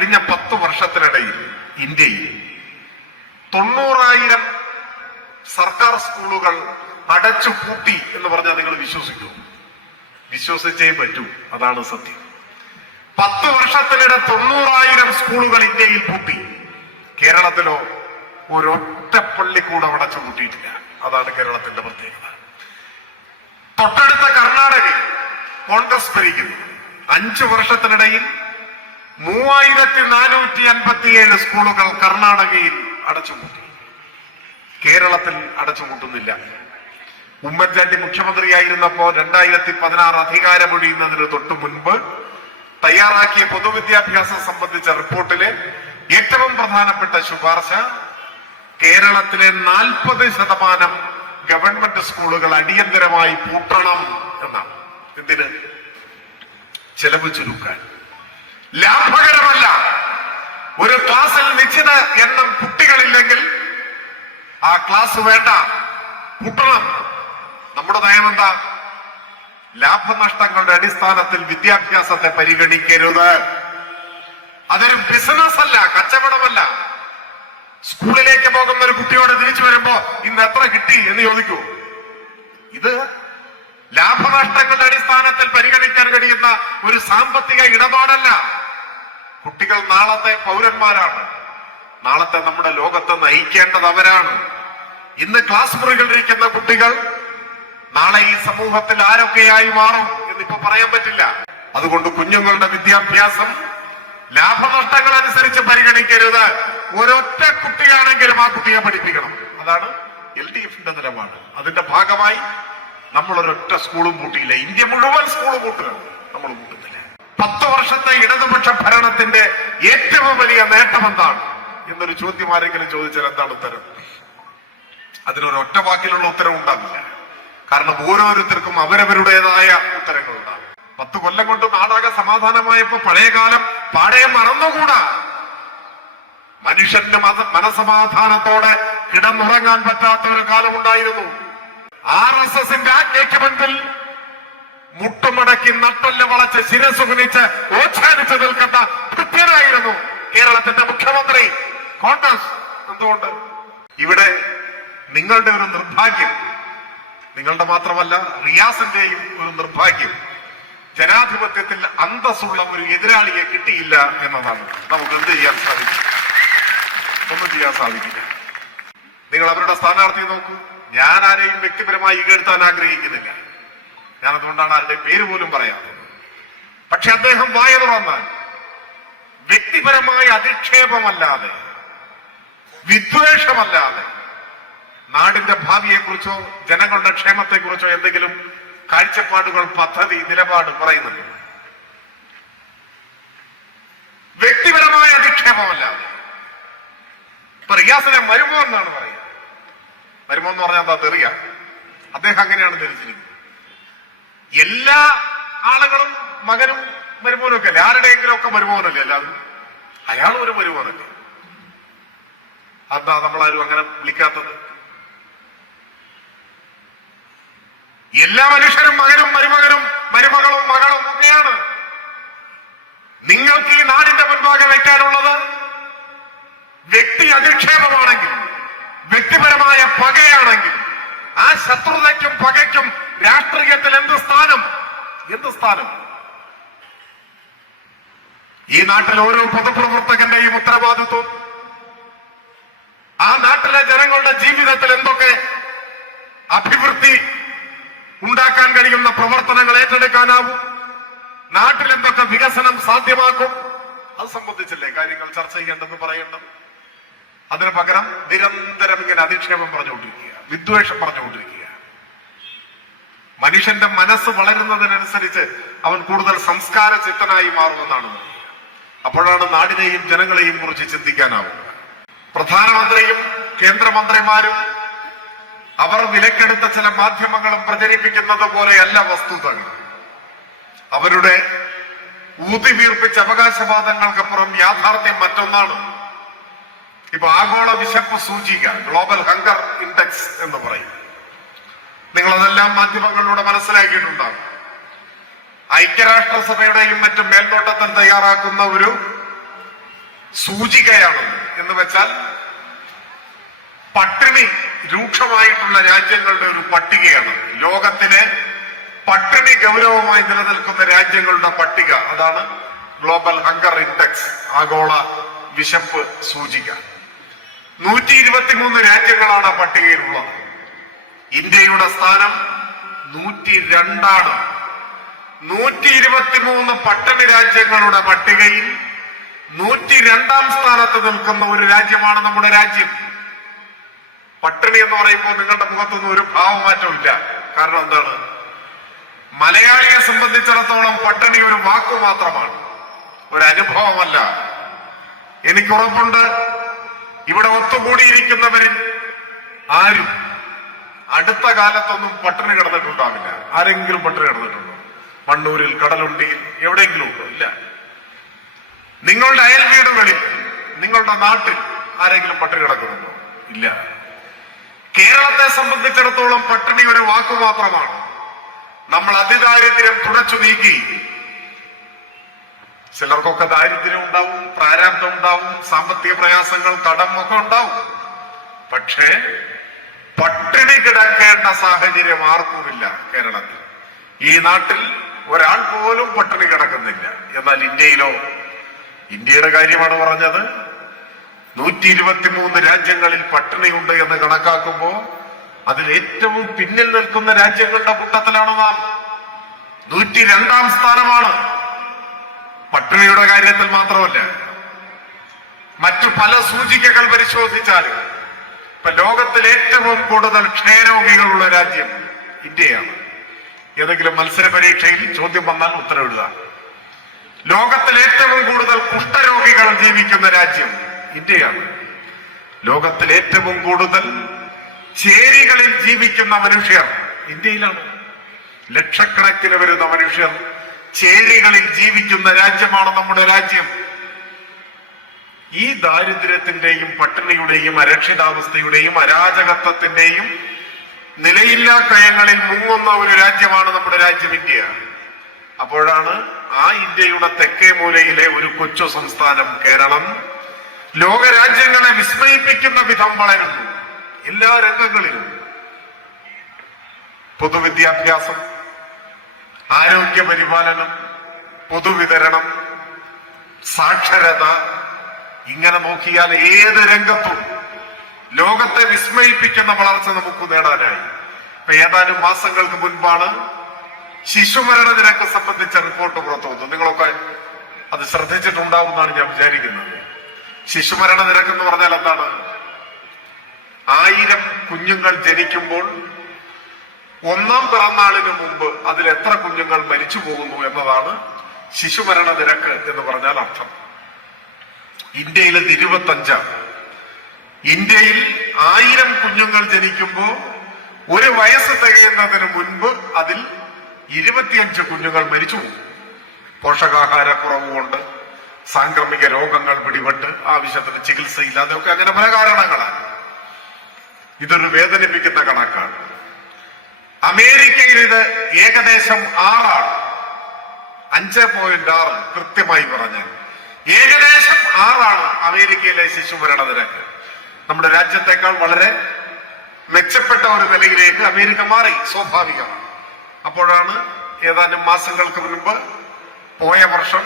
കഴിഞ്ഞ 10 വർഷത്തിനിടയിൽ ഇന്ത്യയിൽ 90,000 സർക്കാർ സ്കൂളുകൾ അടച്ചുപൂട്ടി എന്ന് പറഞ്ഞാൽ നിങ്ങൾ വിശ്വസിക്കൂ? വിശ്വസിച്ചേ പറ്റൂ, അതാണ് സത്യം. 10 വർഷത്തിനിടെ 90,000 സ്കൂളുകൾ ഇന്ത്യയിൽ പൂട്ടി. കേരളത്തിലോ ഒരൊറ്റ പള്ളിക്കൂടം അടച്ചുപൂട്ടിയിട്ടില്ല. അതാണ് കേരളത്തിന്റെ പ്രത്യേകത. തൊട്ടടുത്ത കർണാടകയിൽ കോൺഗ്രസ് ഭരിക്കുന്നു. 5 വർഷത്തിനിടയിൽ 3457 സ്കൂളുകൾ കർണാടകയിൽ അടച്ചുപൂട്ടി. കേരളത്തിൽ അടച്ചുപൂട്ടുന്നില്ല. ഉമ്മൻചാണ്ടി മുഖ്യമന്ത്രിയായിരുന്നപ്പോ 2016 അധികാരമൊഴിയുന്നതിന് തൊട്ടു മുൻപ് തയ്യാറാക്കിയ പൊതുവിദ്യാഭ്യാസം സംബന്ധിച്ച റിപ്പോർട്ടിലെ ഏറ്റവും പ്രധാനപ്പെട്ട ശുപാർശ കേരളത്തിലെ 40% ഗവൺമെന്റ് സ്കൂളുകൾ അടിയന്തരമായി പൂട്ടണം എന്നാണ്. എന്തിന്? ചെലവ് ചുരുക്കാൻ. ലാഭകരമല്ല. ഒരു ക്ലാസ്സിൽ നിശ്ചിത എണ്ണം കുട്ടികളില്ലെങ്കിൽ ആ ക്ലാസ് വേണ്ട, പൂട്ടണം. നമ്മുടെ നയം എന്താ? ലാഭനഷ്ടങ്ങളുടെ അടിസ്ഥാനത്തിൽ വിദ്യാഭ്യാസത്തെ പരിഗണിക്കരുത്. അതൊരു ബിസിനസ് അല്ല, കച്ചവടമല്ല. സ്കൂളിലേക്ക് പോകുന്ന ഒരു കുട്ടിയോട് തിരിച്ചു വരുമ്പോ ഇന്ന് എത്ര കിട്ടി എന്ന് ചോദിക്കൂ. ഇത് ലാഭനഷ്ടങ്ങളുടെ അടിസ്ഥാനത്തിൽ പരിഗണിക്കാൻ കഴിയുന്ന ഒരു സാമ്പത്തിക ഇടപാടല്ല. കുട്ടികൾ നാളത്തെ പൗരന്മാരാണ്. നാളത്തെ നമ്മുടെ ലോകത്തെ നയിക്കേണ്ടത് അവരാണ്. ഇന്ന് ക്ലാസ് മുറികളിലിരിക്കുന്ന കുട്ടികൾ നാളെ ഈ സമൂഹത്തിൽ ആരൊക്കെയായി മാറും എന്നിപ്പോ പറയാൻ പറ്റില്ല. അതുകൊണ്ട് കുഞ്ഞുങ്ങളുടെ വിദ്യാഭ്യാസം ലാഭനഷ്ടങ്ങൾ അനുസരിച്ച് പരിഗണിക്കരുത്. ഒരൊറ്റ കുട്ടിയാണെങ്കിലും ആ കുട്ടിയെ പഠിപ്പിക്കണം. അതാണ് LDFന്റെ നിലപാട്. അതിന്റെ ഭാഗമായി നമ്മൾ ഒരൊറ്റ സ്കൂളും പൂട്ടിയില്ല. ഇന്ത്യ മുഴുവൻ സ്കൂൾ പൂട്ടുക, നമ്മൾ പൂട്ടുന്നില്ല. 10 വർഷത്തെ ഇടതുപക്ഷ ഭരണത്തിന്റെ ഏറ്റവും വലിയ നേട്ടം എന്താണ് എന്നൊരു ചോദ്യം ആരെങ്കിലും ചോദിച്ചാൽ എന്താണ് ഉത്തരം? അതിനൊരു ഒറ്റ വാക്കിലുള്ള ഉത്തരം ഉണ്ടാവില്ല. കാരണം ഓരോരുത്തർക്കും അവരവരുടേതായ ഉത്തരങ്ങളുണ്ടാകും. 10 കൊല്ലം കൊണ്ട് നാടാകെ സമാധാനമായപ്പോ പഴയകാലം പാടെ മറന്നുകൂടാ. മനുഷ്യന്റെ മനസമാധാനത്തോടെ കിടന്നുറങ്ങാൻ പറ്റാത്ത ഒരു കാലമുണ്ടായിരുന്നു. RSSന്റെ ആജ്ഞയ്ക്ക് മുൻപിൽ മുട്ടുമടക്കി നട്ടല് വളച്ച് ശിരസ് കുനിച്ച് ഓച്ഛാനിച്ച് നിൽക്കേണ്ട കൃത്യനായിരുന്നു കേരളത്തിന്റെ മുഖ്യമന്ത്രി. കോൺഗ്രസ് എന്തുകൊണ്ട്? ഇവിടെ നിങ്ങളുടെ ഒരു നിർഭാഗ്യം, നിങ്ങളുടെ മാത്രമല്ല റിയാസിന്റെയും ഒരു നിർഭാഗ്യം, ജനാധിപത്യത്തിൽ അന്തസ്സുള്ള ഒരു എതിരാളിയെ കിട്ടിയില്ല എന്നതാണ്. നമുക്ക് എന്ത് ചെയ്യാൻ സാധിക്കും? ഒന്നും ചെയ്യാൻ സാധിക്കില്ല. നിങ്ങൾ അവരുടെ സ്ഥാനാർത്ഥിയെ നോക്കൂ. ഞാൻ ആരെയും വ്യക്തിപരമായി ഇകഴ്ത്താൻ ആഗ്രഹിക്കുന്നില്ല. ഞാൻ അതുകൊണ്ടാണ് ആരുടെയും പേര് പോലും പറയാത്തത്. പക്ഷെ അദ്ദേഹം വായ തുറന്നാൽ വ്യക്തിപരമായ അധിക്ഷേപമല്ലാതെ, വിദ്വേഷമല്ലാതെ നാടിന്റെ ഭാവിയെക്കുറിച്ചോ ജനങ്ങളുടെ ക്ഷേമത്തെക്കുറിച്ചോ എന്തെങ്കിലും കാഴ്ചപ്പാടുകൾ, പദ്ധതി, നിലപാട് പറയുന്നുണ്ട്. വ്യക്തിപരമായ അധിക്ഷേപമല്ലാതെ. ഇപ്പൊ റിയാസിനെ മരുമോ എന്നാണ് പറയുക. മരുമോ എന്ന് പറഞ്ഞാൽ എന്താ? തെറിയ. അദ്ദേഹം അങ്ങനെയാണ് ധരിച്ചിരിക്കുന്നത്. എല്ലാ ആളുകളും മകനും മരുമോനും ഒക്കെ അല്ലേ? ആരുടെയെങ്കിലും ഒക്കെ മരുമോനല്ലേ എല്ലാവരും? അയാളും ഒരു മരുമോനല്ലേ? അതാ നമ്മളാരും അങ്ങനെ വിളിക്കാത്തത്? എല്ലാ മനുഷ്യരും മകനും മരുമകനും മരുമകളും മകളും ഒക്കെയാണ്. നിങ്ങൾക്ക് ഈ നാടിന്റെ മുൻപാകെ വയ്ക്കാനുള്ളത് വ്യക്തി അധിക്ഷേപമാണെങ്കിൽ, വ്യക്തിപരമായ പകയാണെങ്കിൽ, ആ ശത്രുതയ്ക്കും പകയ്ക്കും രാഷ്ട്രീയത്തിൽ എന്ത് സ്ഥാനം? എന്ത് സ്ഥാനം? ഈ നാട്ടിൽ ഓരോ പൊതുപ്രവർത്തകന്റെയും ഉത്തരവാദിത്വം ആ നാട്ടിലെ ജനങ്ങളുടെ ജീവിതത്തിൽ എന്തൊക്കെ അഭിവൃദ്ധി ഉണ്ടാക്കാൻ കഴിയുന്ന പ്രവർത്തനങ്ങൾ ഏറ്റെടുക്കാനാവും, നാട്ടിൽ എന്തൊക്കെ വികസനം സാധ്യമാക്കും, അത് സംബന്ധിച്ചല്ലേ കാര്യങ്ങൾ ചർച്ച ചെയ്യേണ്ടെന്ന് പറയേണ്ടത്. അതിന് പകരം നിരന്തരം ഇങ്ങനെ അധിക്ഷേപം പറഞ്ഞുകൊണ്ടിരിക്കുക, വിദ്വേഷം പറഞ്ഞുകൊണ്ടിരിക്കുക. മനുഷ്യന്റെ മനസ്സ് വളരുന്നതിനനുസരിച്ച് അവൻ കൂടുതൽ സംസ്കാര ചിത്തനായി മാറുമെന്നാണ്. അപ്പോഴാണ് നാടിനെയും ജനങ്ങളെയും കുറിച്ച് ചിന്തിക്കാനാവുക. പ്രധാനമന്ത്രിയും കേന്ദ്രമന്ത്രിമാരും അവർ വിലക്കെടുത്ത ചില മാധ്യമങ്ങളും പ്രചരിപ്പിക്കുന്നത് പോലെയല്ല വസ്തുതകൾ. അവരുടെ ഊതിവീർപ്പിച്ച അവകാശവാദങ്ങൾക്കപ്പുറം യാഥാർത്ഥ്യം മറ്റൊന്നാണ്. ഇപ്പൊ ആഗോള വിശപ്പ് സൂചിക, ഗ്ലോബൽ ഹങ്കർ ഇൻഡെക്സ് എന്ന് പറയും. നിങ്ങളതെല്ലാം മാധ്യമങ്ങളിലൂടെ മനസ്സിലാക്കിയിട്ടുണ്ടാകും. ഐക്യരാഷ്ട്രസഭയുടെയും മറ്റും മേൽനോട്ടത്തിൽ തയ്യാറാക്കുന്ന ഒരു സൂചികയാണ്. എന്ന് വെച്ചാൽ പട്ടിണി രൂക്ഷമായിട്ടുള്ള രാജ്യങ്ങളുടെ ഒരു പട്ടികയാണ്. ലോകത്തിലെ പട്ടിണി ഗൗരവമായി നിലനിൽക്കുന്ന രാജ്യങ്ങളുടെ പട്ടിക, അതാണ് ഗ്ലോബൽ ഹങ്കർ ഇൻഡെക്സ്, ആഗോള വിശപ്പ് സൂചിക. 123 രാജ്യങ്ങളാണ് ആ പട്ടികയിലുള്ളത്. ഇന്ത്യയുടെ സ്ഥാനം 102ആണ്. 123 പട്ടിണി രാജ്യങ്ങളുടെ പട്ടികയിൽ 102ാം സ്ഥാനത്ത് നിൽക്കുന്ന ഒരു രാജ്യമാണ് നമ്മുടെ രാജ്യം. പട്ടിണി എന്ന് പറയുമ്പോൾ നിങ്ങളുടെ മുഖത്തൊന്നും ഒരു ഭാവമാറ്റവും ഇല്ല. കാരണം എന്താണ്? മലയാളിയെ സംബന്ധിച്ചിടത്തോളം പട്ടിണി ഒരു വാക്കു മാത്രമാണ്, ഒരു അനുഭവമല്ല. എനിക്കുറപ്പുണ്ട് ഇവിടെ ഒത്തുകൂടിയിരിക്കുന്നവരിൽ ആരും അടുത്ത കാലത്തൊന്നും പട്ടിണി കിടന്നിട്ടുണ്ടാവില്ല. ആരെങ്കിലും പട്ടിണി കിടന്നിട്ടുണ്ടോ? മണ്ണൂരിൽ, കടലുണ്ടിയിൽ, എവിടെയെങ്കിലും ഉണ്ടോ? ഇല്ല. നിങ്ങളുടെ അയൽ വീടുകളിൽ, നിങ്ങളുടെ നാട്ടിൽ ആരെങ്കിലും പട്ടിണി കിടക്കുന്നുണ്ടോ? ഇല്ല. കേരളത്തെ സംബന്ധിച്ചിടത്തോളം പട്ടിണി ഒരു വാക്കു മാത്രമാണ്. നമ്മൾ അതിദാരിദ്ര്യം തുടച്ചു നീക്കി. ചിലർക്കൊക്കെ ദാരിദ്ര്യം ഉണ്ടാവും, പ്രാരാബ്ദം ഉണ്ടാവും, സാമ്പത്തിക പ്രയാസങ്ങൾ, കടം ഒക്കെ ഉണ്ടാവും. പക്ഷേ പട്ടിണി കിടക്കേണ്ട സാഹചര്യം ആർക്കുമില്ല കേരളത്തിൽ. ഈ നാട്ടിൽ ഒരാൾ പോലും പട്ടിണി കിടക്കുന്നില്ല. എന്നാൽ ഇന്ത്യയിലോ? ഇന്ത്യയുടെ കാര്യമാണ് പറഞ്ഞത്. 123 രാജ്യങ്ങളിൽ പട്ടിണിയുണ്ട് എന്ന് കണക്കാക്കുമ്പോൾ അതിൽ ഏറ്റവും പിന്നിൽ നിൽക്കുന്ന രാജ്യങ്ങളുടെ കൂട്ടത്തിലാണ് നാം. 102ാം സ്ഥാനമാണ്. പട്ടിണിയുടെ കാര്യത്തിൽ മാത്രമല്ല, മറ്റു പല സൂചികകൾ പരിശോധിച്ചാലും ഇപ്പൊ ലോകത്തിൽ ഏറ്റവും കൂടുതൽ ക്ഷയരോഗികളുള്ള രാജ്യം ഇന്ത്യയാണ്. ഏതെങ്കിലും മത്സര പരീക്ഷയിൽ ചോദ്യം വന്നാൽ ഉത്തരവിടുക. ലോകത്തിൽ ഏറ്റവും കൂടുതൽ കുഷ്ഠരോഗികൾ ജീവിക്കുന്ന രാജ്യം ഇന്ത്യയാണ്. ലോകത്തിൽ ഏറ്റവും കൂടുതൽ ചേരികളിൽ ജീവിക്കുന്ന മനുഷ്യർ ഇന്ത്യയിലാണ്. ലക്ഷക്കണക്കിന് വരുന്ന മനുഷ്യർ ചേരികളിൽ ജീവിക്കുന്ന രാജ്യമാണ് നമ്മുടെ രാജ്യം. ഈ ദാരിദ്ര്യത്തിന്റെയും പട്ടിണിയുടെയും അരക്ഷിതാവസ്ഥയുടെയും അരാജകത്വത്തിന്റെയും നിലയില്ലാ കയങ്ങളിൽ മുങ്ങുന്ന ഒരു രാജ്യമാണ് നമ്മുടെ രാജ്യം ഇന്ത്യ. അപ്പോഴാണ് ആ ഇന്ത്യയുടെ തെക്കേ മൂലയിലെ ഒരു കൊച്ചു സംസ്ഥാനം കേരളം ലോകരാജ്യങ്ങളെ വിസ്മയിപ്പിക്കുന്ന വിധം വളരുന്നു. എല്ലാ രംഗങ്ങളിലും പൊതുവിദ്യാഭ്യാസം, ആരോഗ്യ പരിപാലനം, പൊതുവിതരണം, സാക്ഷരത, ഇങ്ങനെ നോക്കിയാൽ ഏത് രംഗത്തും ലോകത്തെ വിസ്മയിപ്പിക്കുന്ന വളർച്ച നമുക്ക് നേടാനായി. ഇപ്പൊ ഏതാനും മാസങ്ങൾക്ക് മുൻപാണ് ശിശുമരണ നിരക്ക് സംബന്ധിച്ച റിപ്പോർട്ട് പുറത്തു വന്നു. നിങ്ങളൊക്കെ അത് ശ്രദ്ധിച്ചിട്ടുണ്ടാവുമെന്നാണ് ഞാൻ വിചാരിക്കുന്നത്. ശിശുമരണ നിരക്ക് എന്ന് പറഞ്ഞാൽ എന്താണ്? 1000 കുഞ്ഞുങ്ങൾ ജനിക്കുമ്പോൾ ഒന്നാം പിറന്നാളിന് മുമ്പ് അതിൽ എത്ര കുഞ്ഞുങ്ങൾ മരിച്ചു പോകുന്നു എന്നതാണ് ശിശുമരണ നിരക്ക് എന്ന് പറഞ്ഞാൽ അർത്ഥം. ഇന്ത്യയിൽ ഇത് 25. ഇന്ത്യയിൽ 1000 കുഞ്ഞുങ്ങൾ ജനിക്കുമ്പോൾ 1 വയസ്സ് തികയുന്നതിന് മുൻപ് അതിൽ 25 കുഞ്ഞുങ്ങൾ മരിച്ചു പോകും. പോഷകാഹാരക്കുറവ് കൊണ്ട്, സാംക്രമിക രോഗങ്ങൾ പിടിപെട്ട്, ആവശ്യത്തിന് ചികിത്സയില്ലാതെ ഒക്കെ അങ്ങനെ പല കാരണങ്ങളാണ്. ഇതൊരു വേദനിപ്പിക്കുന്ന കണക്കാണ്. അമേരിക്കയിൽ ഇത് ഏകദേശം 6 5.6 കൃത്യമായി പറഞ്ഞാൽ ഏകദേശം 6 അമേരിക്കയിലെ ശിശുമരണ നിരക്ക്. നമ്മുടെ രാജ്യത്തെക്കാൾ വളരെ മെച്ചപ്പെട്ട ഒരു നിലയിലേക്ക് അമേരിക്ക മാറി, സ്വാഭാവികമാണ്. അപ്പോഴാണ് ഏതാനും മാസങ്ങൾക്ക് മുൻപ് പോയ വർഷം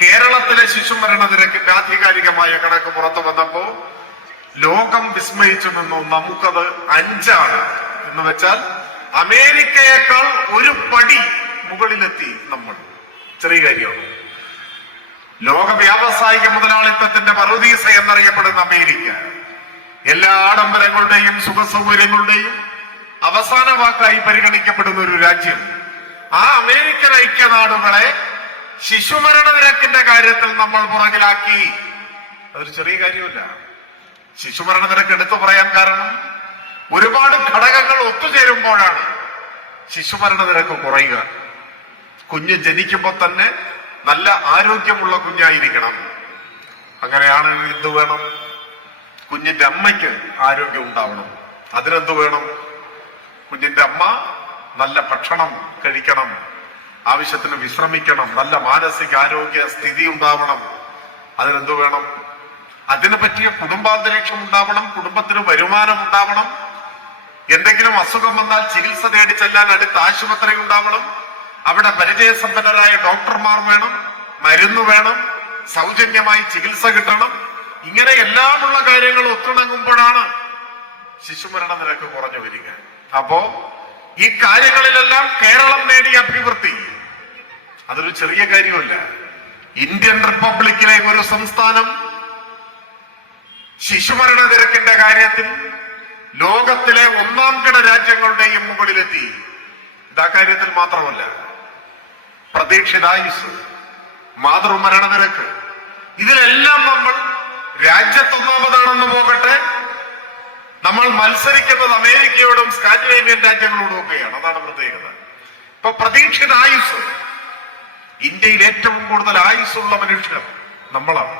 കേരളത്തിലെ ശിശുമരണ നിരക്കിന്റെ ആധികാരികമായ കണക്ക് പുറത്തു വന്നപ്പോ ലോകം വിസ്മയിച്ചു നിന്നു. നമുക്കത് 5 എന്ന് വെച്ചാൽ അമേരിക്കയേക്കാൾ ഒരു പടി മുകളിലെത്തി നമ്മൾ. ചെറിയ കാര്യമാണ്. ലോക വ്യാവസായിക മുതലാളിത്തത്തിന്റെ പറുദീസ എന്നറിയപ്പെടുന്ന അമേരിക്ക എല്ലാ ആഡംബരങ്ങളുടെയും സുഖസൗകര്യങ്ങളുടെയും അവസാന വാക്കായി പരിഗണിക്കപ്പെടുന്ന ഒരു രാജ്യം. ആ അമേരിക്കൻ ഐക്യനാടുകളെ ശിശുമരണ നിരക്കിന്റെ കാര്യത്തിൽ നമ്മൾ പുറകിലാക്കി. അതൊരു ചെറിയ കാര്യമല്ല. ശിശുമരണ നിരക്ക് എടുത്തു പറയാൻ കാരണം ഒരുപാട് ഘടകങ്ങൾ ഒത്തുചേരുമ്പോഴാണ് ശിശുമരണ നിരക്ക് കുറയുക. കുഞ്ഞ് ജനിക്കുമ്പോൾ തന്നെ നല്ല ആരോഗ്യമുള്ള കുഞ്ഞായിരിക്കണം. അങ്ങനെയാണ് എന്ത് വേണം? കുഞ്ഞിന്റെ അമ്മയ്ക്ക് ആരോഗ്യം ഉണ്ടാവണം. അതിനെന്ത് വേണം? കുഞ്ഞിന്റെ അമ്മ നല്ല ഭക്ഷണം കഴിക്കണം, ആവശ്യത്തിന് വിശ്രമിക്കണം, നല്ല മാനസിക ആരോഗ്യ സ്ഥിതി ഉണ്ടാവണം. അതിനെന്തു വേണം? അതിനെ പറ്റിയ കുടുംബാന്തരീക്ഷം ഉണ്ടാവണം, കുടുംബത്തിന് വരുമാനം ഉണ്ടാവണം, എന്തെങ്കിലും അസുഖം വന്നാൽ ചികിത്സ തേടി ചെല്ലാൻ അടുത്ത ആശുപത്രി ഉണ്ടാവണം, അവിടെ പരിചയസമ്പന്നരായ ഡോക്ടർമാർ വേണം, മരുന്ന് വേണം, സൗജന്യമായി ചികിത്സ കിട്ടണം. ഇങ്ങനെ എല്ലാമുള്ള കാര്യങ്ങൾ ഒത്തിണങ്ങുമ്പോഴാണ് ശിശുമരണ നിരക്ക് കുറഞ്ഞു വരിക. അപ്പോ ഈ കാര്യങ്ങളിലെല്ലാം കേരളം നേടിയ അഭിവൃദ്ധി അതൊരു ചെറിയ കാര്യമല്ല. ഇന്ത്യൻ റിപ്പബ്ലിക്കിലെ ഒരു സംസ്ഥാനം ശിശുമരണ നിരക്കിന്റെ കാര്യത്തിൽ ലോകത്തിലെ ഒന്നാം കിട രാജ്യങ്ങളുടെയും മുകളിലെത്തി. ഇതാ കാര്യത്തിൽ മാത്രമല്ല, പ്രതീക്ഷിതായുസ്, മാതൃമരണ നിരക്ക്, ഇതിലെല്ലാം നമ്മൾ രാജ്യത്തൊന്നാമതാണെന്ന് പോകട്ടെ, നമ്മൾ മത്സരിക്കുന്നത് അമേരിക്കയോടും സ്കാൻഡിനേവിയൻ രാജ്യങ്ങളോടും ഒക്കെയാണ്. അതാണ് പ്രത്യേകത. ഇപ്പൊ പ്രതീക്ഷിത ആയുസ്, ഇന്ത്യയിൽ ഏറ്റവും കൂടുതൽ ആയുസ്സുള്ള മനുഷ്യർ നമ്മളാണ്,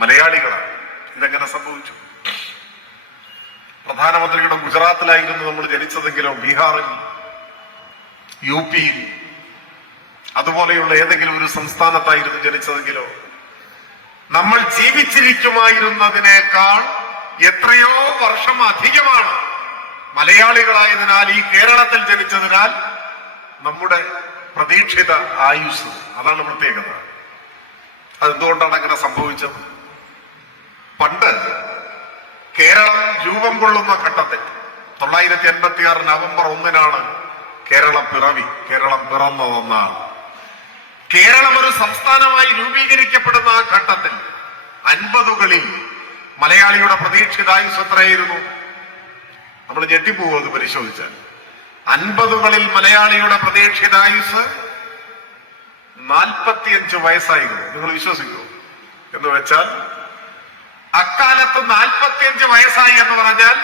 മലയാളികളാണ്. ഇതെങ്ങനെ സംഭവിച്ചു? പ്രധാനമന്ത്രിയുടെ ഗുജറാത്തിലായിരുന്നു നമ്മൾ ജനിച്ചതെങ്കിലോ, ബീഹാറിൽ, യു പിയിൽ, അതുപോലെയുള്ള ഏതെങ്കിലും ഒരു സംസ്ഥാനത്തായിരുന്നു ജനിച്ചതെങ്കിലോ നമ്മൾ ജീവിച്ചിരിക്കുമായിരുന്നതിനേക്കാൾ എത്രയോ വർഷം അധികമാണ് മലയാളികളായതിനാൽ, ഈ കേരളത്തിൽ ജനിച്ചതിനാൽ നമ്മുടെ പ്രതീക്ഷിത ആയുസ്. അതാണ് പ്രത്യേകത. അതെന്തുകൊണ്ടാണ് അങ്ങനെ സംഭവിച്ചത്? പണ്ട് കേരളം രൂപം കൊള്ളുന്ന ഘട്ടത്തിൽ 986 നവംബർ 1-നാണ് കേരളം പിറന്നതെന്നാണ്. കേരളം ഒരു സംസ്ഥാനമായി രൂപീകരിക്കപ്പെടുന്ന ആ ഘട്ടത്തിൽ 50കളിൽ മലയാളിയുടെ പ്രതീക്ഷിതായുസ് എത്രയായിരുന്നു? നമ്മൾ ഞെട്ടിപ്പോകും അത് പരിശോധിച്ചാൽ. 50കളിൽ മലയാളിയുടെ പ്രതീക്ഷിതായുസ് 45 വയസ്സായിരുന്നു. നിങ്ങൾ വിശ്വസിക്കൂ? എന്ന് വെച്ചാൽ അക്കാലത്ത് 45 വയസ്സായി എന്ന് പറഞ്ഞാൽ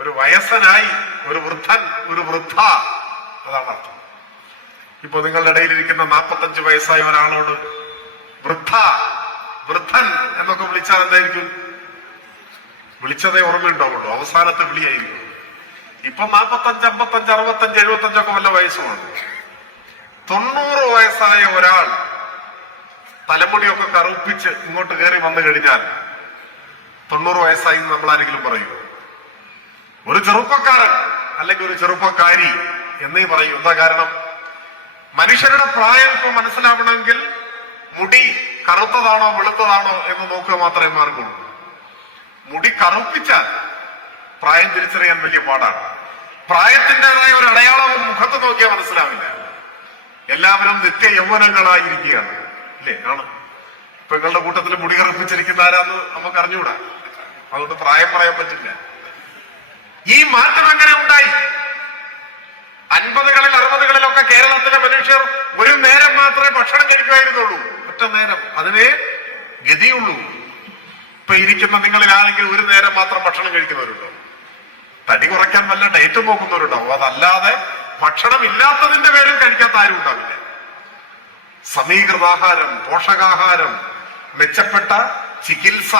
ഒരു വയസ്സനായി, ഒരു വൃദ്ധൻ, ഒരു വൃദ്ധ, അതാണ് അർത്ഥം. ഇപ്പൊ നിങ്ങളുടെ ഇടയിലിരിക്കുന്ന 45 വയസ്സായ ഒരാളോട് വൃദ്ധൻ എന്നൊക്കെ വിളിച്ചാൽ എന്തായിരിക്കും? വിളിച്ചതേ ഓർമ്മയുണ്ടാവുള്ളൂ, അവസാനത്തെ വിളിയായിരിക്കും. ഇപ്പൊ 45, 55, 65, 75 ഒക്കെ വല്ല വയസ്സുമാണ്. 90 വയസ്സായ ഒരാൾ തലമുടിയൊക്കെ കറുപ്പിച്ച് ഇങ്ങോട്ട് കയറി വന്നു കഴിഞ്ഞാൽ 90 വയസ്സായി നമ്മൾ ആരെങ്കിലും പറയൂ? ഒരു ചെറുപ്പക്കാരൻ അല്ലെങ്കിൽ ഒരു ചെറുപ്പക്കാരി എന്നേ പറയൂ. എന്താ കാരണം? മനുഷ്യരുടെ പ്രായം ഇപ്പൊ മനസ്സിലാവണമെങ്കിൽ മുടി കറുത്തതാണോ വെളുത്തതാണോ എന്ന് നോക്കുക മാത്രമേ മാർഗുള്ളൂ. മുടി കറുപ്പിച്ചാൽ പ്രായം തിരിച്ചറിയാൻ വലിയ പാടാണ്. പ്രായത്തിൻ്റെതായ ഒരു അടയാളവും മുഖത്ത് നോക്കിയാൽ മനസ്സിലാവില്ല. എല്ലാവരും നിത്യ യൗവനങ്ങളായിരിക്കുകയാണ്, ഇല്ലേ? ആണ്. ഇപ്പൊ നിങ്ങളുടെ കൂട്ടത്തിൽ മുടി കറുപ്പിച്ചിരിക്കുന്ന ആരാന്ന് നമുക്ക് അറിഞ്ഞുകൂടാ. അതുകൊണ്ട് പ്രായം പറയാൻ പറ്റില്ല. ഈ മാറ്റം എങ്ങനെ ഉണ്ടായി? 50കളിൽ 60കളിലൊക്കെ കേരളത്തിലെ മനുഷ്യർ ഒരു നേരം മാത്രമേ ഭക്ഷണം കഴിക്കുമായിരുന്നുള്ളൂ. ഒറ്റ നേരം, അതിനേ ഗതിയുള്ളൂ. ഇപ്പൊ ഇരിക്കുന്ന നിങ്ങളിൽ ആണെങ്കിൽ ഒരു നേരം മാത്രം ഭക്ഷണം കഴിക്കുന്നവരുണ്ടോ? തടി കുറയ്ക്കാൻ വല്ല ഡയറ്റ് നോക്കുന്നവരുണ്ടാവും. അതല്ലാതെ ഭക്ഷണം ഇല്ലാത്തതിന്റെ പേരിൽ കഴിക്കാത്ത ആരും ഉണ്ടാവില്ല. സമീകൃതാഹാരം, പോഷകാഹാരം, മെച്ചപ്പെട്ട ചികിത്സ,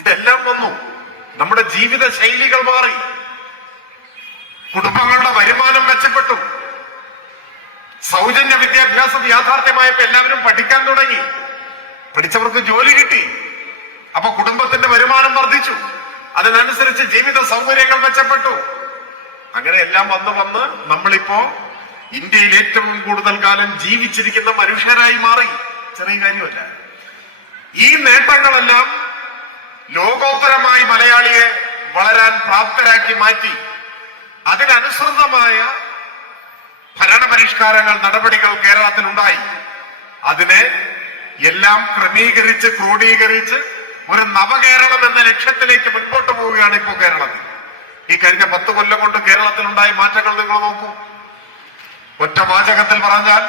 ഇതെല്ലാം വന്നു. നമ്മുടെ ജീവിത ശൈലികൾ മാറി. കുടുംബങ്ങളുടെ വരുമാനം മെച്ചപ്പെട്ടു. സൗജന്യ വിദ്യാഭ്യാസം യാഥാർത്ഥ്യമായപ്പോ എല്ലാവരും പഠിക്കാൻ തുടങ്ങി. പഠിച്ചവർക്ക് ജോലി കിട്ടി. അപ്പൊ കുടുംബത്തിന്റെ വരുമാനം വർദ്ധിച്ചു. അതിനനുസരിച്ച് ജീവിത സൗകര്യങ്ങൾ മെച്ചപ്പെട്ടു. അങ്ങനെ എല്ലാം വന്ന് നമ്മളിപ്പോ ഇന്ത്യയിൽ ഏറ്റവും കൂടുതൽ കാലം ജീവിച്ചിരിക്കുന്ന മനുഷ്യരായി മാറി. ചെറിയ കാര്യമല്ല. ഈ നേട്ടങ്ങളെല്ലാം ലോകോത്തരമായി മലയാളിയെ വളരാൻ പ്രാപ്തരാക്കി മാറ്റി. അതിനനുസൃതമായ ഭരണപരിഷ്കാരങ്ങൾ, നടപടികൾ കേരളത്തിലുണ്ടായി. അതിനെ എല്ലാം ക്രമീകരിച്ച് ക്രോഡീകരിച്ച് ഒരു നവകേരളം എന്ന ലക്ഷ്യത്തിലേക്ക് മുൻപോട്ട് പോവുകയാണ് ഇപ്പോൾ കേരളത്തിൽ. ഈ കഴിഞ്ഞ 10 കൊല്ലം കൊണ്ട് കേരളത്തിലുണ്ടായ മാറ്റങ്ങൾ നിങ്ങൾ നോക്കൂ. ഒറ്റ വാചകത്തിൽ പറഞ്ഞാൽ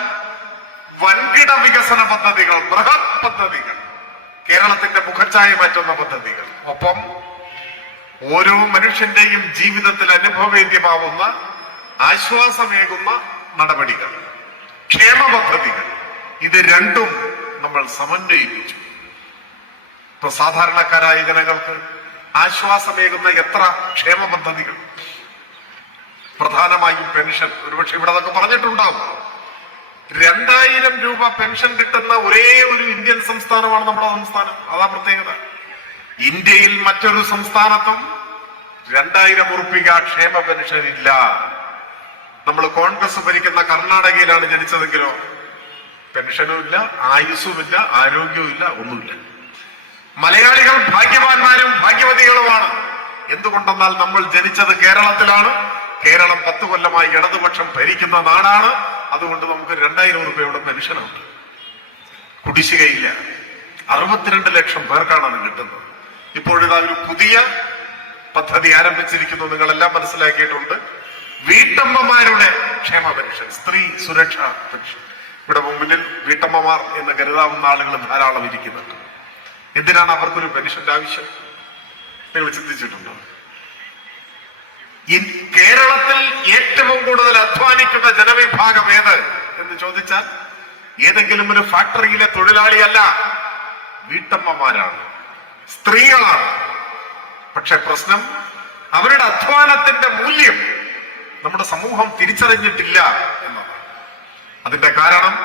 വൻകിട വികസന പദ്ധതികൾ, ബൃഹത് പദ്ധതികൾ, കേരളത്തിന്റെ മുഖച്ഛായ മാറ്റുന്ന പദ്ധതികൾ, ഒപ്പം ഓരോ മനുഷ്യന്റെയും ജീവിതത്തിൽ അനുഭവവേദ്യമാവുന്ന ആശ്വാസമേകുന്ന നടപടികൾ, ക്ഷേമ പദ്ധതികൾ, ഇത് രണ്ടും നമ്മൾ സമന്വയിപ്പിച്ചു. ഇപ്പൊ സാധാരണക്കാരായ ജനങ്ങൾക്ക് ആശ്വാസമേകുന്ന എത്ര ക്ഷേമ പദ്ധതികൾ! പ്രധാനമായും പെൻഷൻ. ഒരുപക്ഷെ ഇവിടെ അതൊക്കെ പറഞ്ഞിട്ടുണ്ടാകും. 2000 രൂപ പെൻഷൻ കിട്ടുന്ന ഒരേ ഒരു ഇന്ത്യൻ സംസ്ഥാനമാണ് നമ്മുടെ സംസ്ഥാനം. അതാ പ്രത്യേകത. ഇന്ത്യയിൽ മറ്റൊരു സംസ്ഥാനത്തും 2000 ഉറുപ്പിക ക്ഷേമ പെൻഷൻ ഇല്ല. നമ്മൾ കോൺഗ്രസ് ഭരിക്കുന്ന കർണാടകയിലാണ് ജനിച്ചതെങ്കിലോ പെൻഷനും ഇല്ല, ആയുസ്സുമില്ല, ആരോഗ്യവും ഇല്ല, ഒന്നുമില്ല. മലയാളികൾ ഭാഗ്യവാന്മാരും ഭാഗ്യവതികളുമാണ്. എന്തുകൊണ്ടെന്നാൽ നമ്മൾ ജനിച്ചത് കേരളത്തിലാണ്. കേരളം 10 കൊല്ലമായി ഇടതുപക്ഷം ഭരിക്കുന്ന നാടാണ്. അതുകൊണ്ട് നമുക്ക് 2000 രൂപയുടെ പെൻഷനുണ്ട്. കുടിശ്ശികയില്ല. 62 ലക്ഷം പേർക്കാണ് അത് കിട്ടുന്നത്. ഇപ്പോഴിതാ ഒരു പുതിയ പദ്ധതി ആരംഭിച്ചിരിക്കുന്നു. നിങ്ങളെല്ലാം മനസ്സിലാക്കിയിട്ടുണ്ട്. വീട്ടമ്മമാരുടെ ക്ഷേമ പെൻഷൻ, സ്ത്രീ സുരക്ഷാ പെൻഷൻ. ഇവിടെ മുമ്പിൽ വീട്ടമ്മമാർ എന്ന് കരുതാവുന്ന ആളുകൾ ധാരാളം ഇരിക്കുന്നുണ്ട്. എന്തിനാണ് അവർക്കൊരു പെൻഷന്റെ ആവശ്യം? നിങ്ങൾ ചിന്തിച്ചിട്ടുണ്ടോ? കേരളത്തിൽ ഏറ്റവും കൂടുതൽ അധ്വാനിക്കുന്ന ജനവിഭാഗം ഏത് എന്ന് ചോദിച്ചാൽ ഏതെങ്കിലും ഒരു ഫാക്ടറിയിലെ തൊഴിലാളിയല്ല, വീട്ടമ്മമാരാണ്, സ്ത്രീകളാണ്. പക്ഷെ പ്രശ്നം അവരുടെ അധ്വാനത്തിന്റെ മൂല്യം നമ്മുടെ സമൂഹം തിരിച്ചറിഞ്ഞിട്ടില്ല എന്നതാണ്. അതിന്റെ കാരണം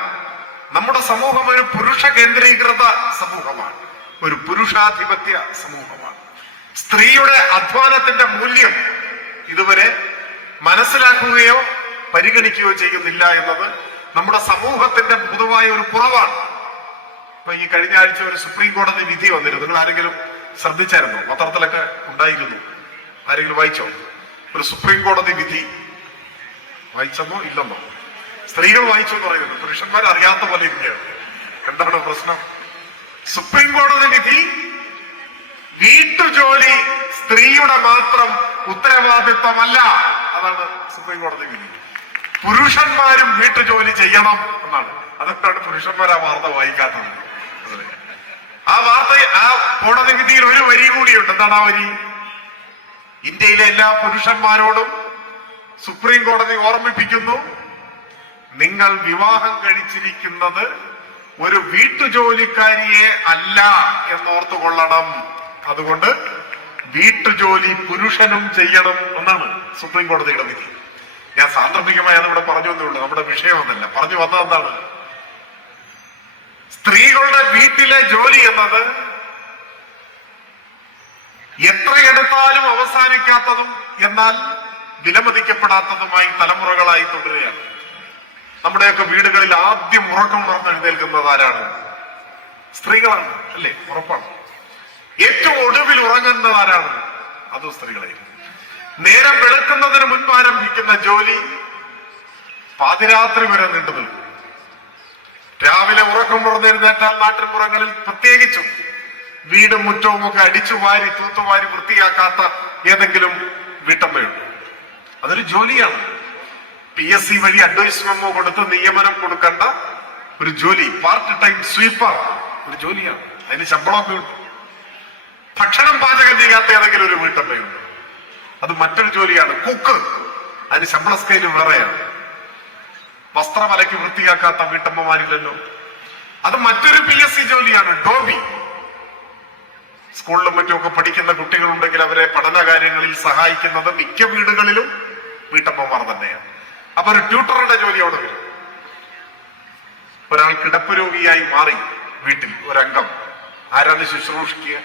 നമ്മുടെ സമൂഹം ഒരു പുരുഷ കേന്ദ്രീകൃത സമൂഹമാണ്, ഒരു പുരുഷാധിപത്യ സമൂഹമാണ്. സ്ത്രീയുടെ അധ്വാനത്തിന്റെ മൂല്യം ഇതുവരെ മനസ്സിലാക്കുകയോ പരിഗണിക്കുകയോ ചെയ്യുന്നില്ല എന്നത് നമ്മുടെ സമൂഹത്തിന്റെ പൊതുവായ ഒരു കുറവാണ്. ഇപ്പൊ ഈ കഴിഞ്ഞ ആഴ്ച ഒരു സുപ്രീം കോടതി വിധി വന്നിരുന്നു. നിങ്ങൾ ആരെങ്കിലും ശ്രദ്ധിച്ചായിരുന്നോ? പത്രത്തിലൊക്കെ ഉണ്ടായിരുന്നു. ആരെങ്കിലും വായിച്ചോ? ഒരു സുപ്രീം കോടതി വിധി വായിച്ചെന്നോ ഇല്ലെന്നോ? സ്ത്രീകൾ വായിച്ചു എന്ന് പറയുന്നത്, പുരുഷന്മാർ അറിയാത്ത പോലെ ഇരിക്കുകയാണ്. എന്താണ് പ്രശ്നം? സുപ്രീം കോടതി വിധി വീട്ടുജോലി സ്ത്രീയുടെ മാത്രം ഉത്തരവാദിത്വമല്ല. അതാണ് സുപ്രീം കോടതി വിധി. പുരുഷന്മാരും വീട്ടുജോലി ചെയ്യണം എന്നാണ്. അതൊക്കെയാണ് പുരുഷന്മാർ ആ വാർത്ത വായിക്കാത്തത്. ആ വാർത്ത, ആ കോടതി വിധിയിൽ ഒരു വരി കൂടിയുണ്ട്. എന്താണ് ആ വരി? ഇന്ത്യയിലെ എല്ലാ പുരുഷന്മാരോടും സുപ്രീം കോടതി ഓർമ്മിപ്പിക്കുന്നു, നിങ്ങൾ വിവാഹം കഴിച്ചിരിക്കുന്നത് ഒരു വീട്ടുജോലിക്കാരിയെ അല്ല എന്നോർത്തുകൊള്ളണം. അതുകൊണ്ട് വീട്ടുജോലി പുരുഷനും ചെയ്യണം എന്നാണ് സുപ്രീം കോടതിയുടെ വിധി. ഞാൻ സാന്ദർഭികമായി അതിവിടെ പറഞ്ഞു വന്നുള്ളൂ. നമ്മുടെ വിഷയമൊന്നല്ല. പറഞ്ഞു വന്നത് എന്താണ്? സ്ത്രീകളുടെ വീട്ടിലെ ജോലി എന്നത് എത്രയെടുത്താലും അവസാനിക്കാത്തതും എന്നാൽ വിലമതിക്കപ്പെടാത്തതുമായി തലമുറകളായി തുടരുകയാണ്. നമ്മുടെയൊക്കെ വീടുകളിൽ ആദ്യം ഉറക്കം ഉണർന്നെഴുന്നേൽക്കുന്നത് ആരാണ്? സ്ത്രീകളാണ്, അല്ലേ? ഉറപ്പാണ്. ഏറ്റവും ഒടുവിൽ ഉറങ്ങുന്നത് ആരാണ്? അതും സ്ത്രീകളായിരിക്കും. നേരം വെളുക്കുന്നതിന് മുൻപ് ആരംഭിക്കുന്ന ജോലി പാതിരാത്രി വരെ നീണ്ടു നിൽക്കും. രാവിലെ ഉറക്കം ഉണർന്നെഴുന്നേറ്റാൽ നാട്ടിൻപുറങ്ങളിൽ പ്രത്യേകിച്ചും വീടും മുറ്റവും ഒക്കെ അടിച്ചുവാരി തൂത്തുവാരി വൃത്തിയാക്കാത്ത ഏതെങ്കിലും വീട്ടമ്മയുണ്ട്. അതൊരു ജോലിയാണ്. PSC വഴി അഡ്വൈസ് മെമ്മോ കൊടുത്ത് നിയമനം കൊടുക്കേണ്ട ഒരു ജോലി. പാർട്ട് ടൈം സ്വീപ്പർ ഒരു ജോലിയാണ്. അതിന് ശമ്പളമൊക്കെ ഉണ്ട്. ഭക്ഷണം പാചകം ചെയ്യാത്ത ഏതെങ്കിലും ഒരു വീട്ടമ്മയുണ്ട്, അത് മറ്റൊരു ജോലിയാണ്. കുക്ക്, അതിന് ശമ്പള സ്കെയിലും വേറെയാണ്. വസ്ത്രം അലക്കി വൃത്തിയാക്കാത്ത വീട്ടമ്മമാരില്ലല്ലോ, അത് മറ്റൊരു PSC ജോലിയാണ്. ഡോബി, സ്കൂളിലും മറ്റുമൊക്കെ പഠിക്കുന്ന കുട്ടികളുണ്ടെങ്കിൽ അവരെ പഠന കാര്യങ്ങളിൽ സഹായിക്കുന്നത് മിക്ക വീടുകളിലും വീട്ടമ്മമാർ തന്നെയാണ്. അപ്പൊ ഒരു ട്യൂട്ടറുടെ ജോലി അവിടെ വരും. ഒരാൾ കിടപ്പ് രോഗിയായി മാറി വീട്ടിൽ ഒരംഗം, ആരാണ് ശുശ്രൂഷിക്കുക?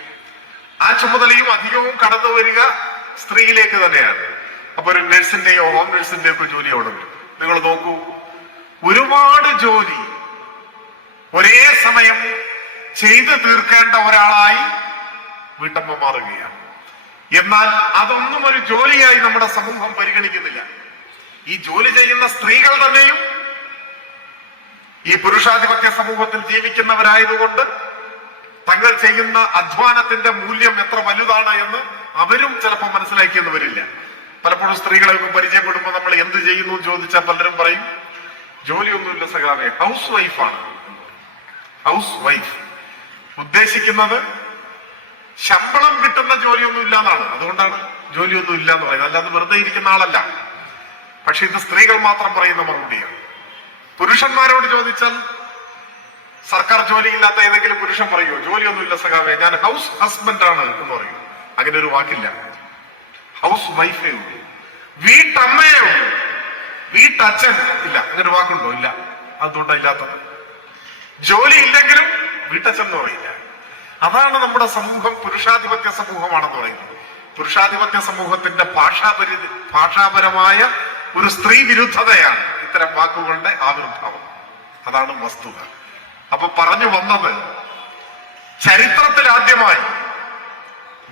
ആ ചുമതലയും അധികവും കടന്നു വരിക സ്ത്രീയിലേക്ക് തന്നെയാണ്. അപ്പൊ ഒരു നഴ്സിന്റെയോ ഹോം നഴ്സിന്റെയോ ഒക്കെ ജോലി അവിടെ വരും. നിങ്ങൾ നോക്കൂ, ഒരുപാട് ജോലി ഒരേ സമയം ചെയ്തു തീർക്കേണ്ട ഒരാളായി വീട്ടമ്മ മാറുകയാണ്. എന്നാൽ അതൊന്നും ഒരു ജോലിയായി നമ്മുടെ സമൂഹം പരിഗണിക്കുന്നില്ല. ഈ ജോലി ചെയ്യുന്ന സ്ത്രീകൾ തന്നെയും ഈ പുരുഷാധിപത്യ സമൂഹത്തിൽ ജീവിക്കുന്നവരായതുകൊണ്ട് തങ്ങൾ ചെയ്യുന്ന അധ്വാനത്തിന്റെ മൂല്യം എത്ര വലുതാണ് എന്ന് അവരും ചിലപ്പോൾ മനസ്സിലാക്കിയെന്ന് വരില്ല. പലപ്പോഴും സ്ത്രീകളെയൊക്കെ പരിചയപ്പെടുമ്പോൾ നമ്മൾ എന്ത് ചെയ്യുന്നു എന്ന് ചോദിച്ചാൽ പലരും പറയും, ജോലിയൊന്നുമില്ല സഖാവേ, ഹൗസ് വൈഫാണ്. ഹൗസ് വൈഫ് ഉദ്ദേശിക്കുന്നത് ശമ്പളം കിട്ടുന്ന ജോലിയൊന്നും ഇല്ല എന്നാണ്. അതുകൊണ്ടാണ് ജോലിയൊന്നും ഇല്ല എന്ന് പറയുന്നത്, അല്ലാതെ വെറുതെ ഇരിക്കുന്ന ആളല്ല. പക്ഷെ ഇത് സ്ത്രീകൾ മാത്രം പറയുന്ന മറുപടിയാണ്. പുരുഷന്മാരോട് ചോദിച്ചാൽ സർക്കാർ ജോലിയില്ലാത്ത ഏതെങ്കിലും പുരുഷൻ പറയുമോ ജോലിയൊന്നുമില്ല സഖാവേ, ഞാൻ ഹൗസ് ഹസ്ബൻഡ് ആണ് എന്ന് പറയും? അങ്ങനെ ഒരു വാക്കില്ല. ഹൗസ് വൈഫേ ഉള്ളൂ. വീട്ടമ്മയേ ഉള്ളൂ, വീട്ടച്ഛൻ ഇല്ല. അങ്ങനെ ഒരു വാക്കുണ്ടോ? ഇല്ല. അതുകൊണ്ടല്ലാത്തത്. ജോലി ഇല്ലെങ്കിലും വീട്ടച്ചെന്ന് പറയില്ല. അതാണ് നമ്മുടെ സമൂഹം പുരുഷാധിപത്യ സമൂഹമാണെന്ന് പറയുന്നത്. പുരുഷാധിപത്യ സമൂഹത്തിന്റെ ഭാഷാപരമായ ഒരു സ്ത്രീ വിരുദ്ധതയാണ് ഇത്തരം വാക്കുകളുടെ ആവിർഭാവം. അതാണ് വസ്തുത. അപ്പൊ പറഞ്ഞു വന്നത്, ചരിത്രത്തിൽ ആദ്യമായി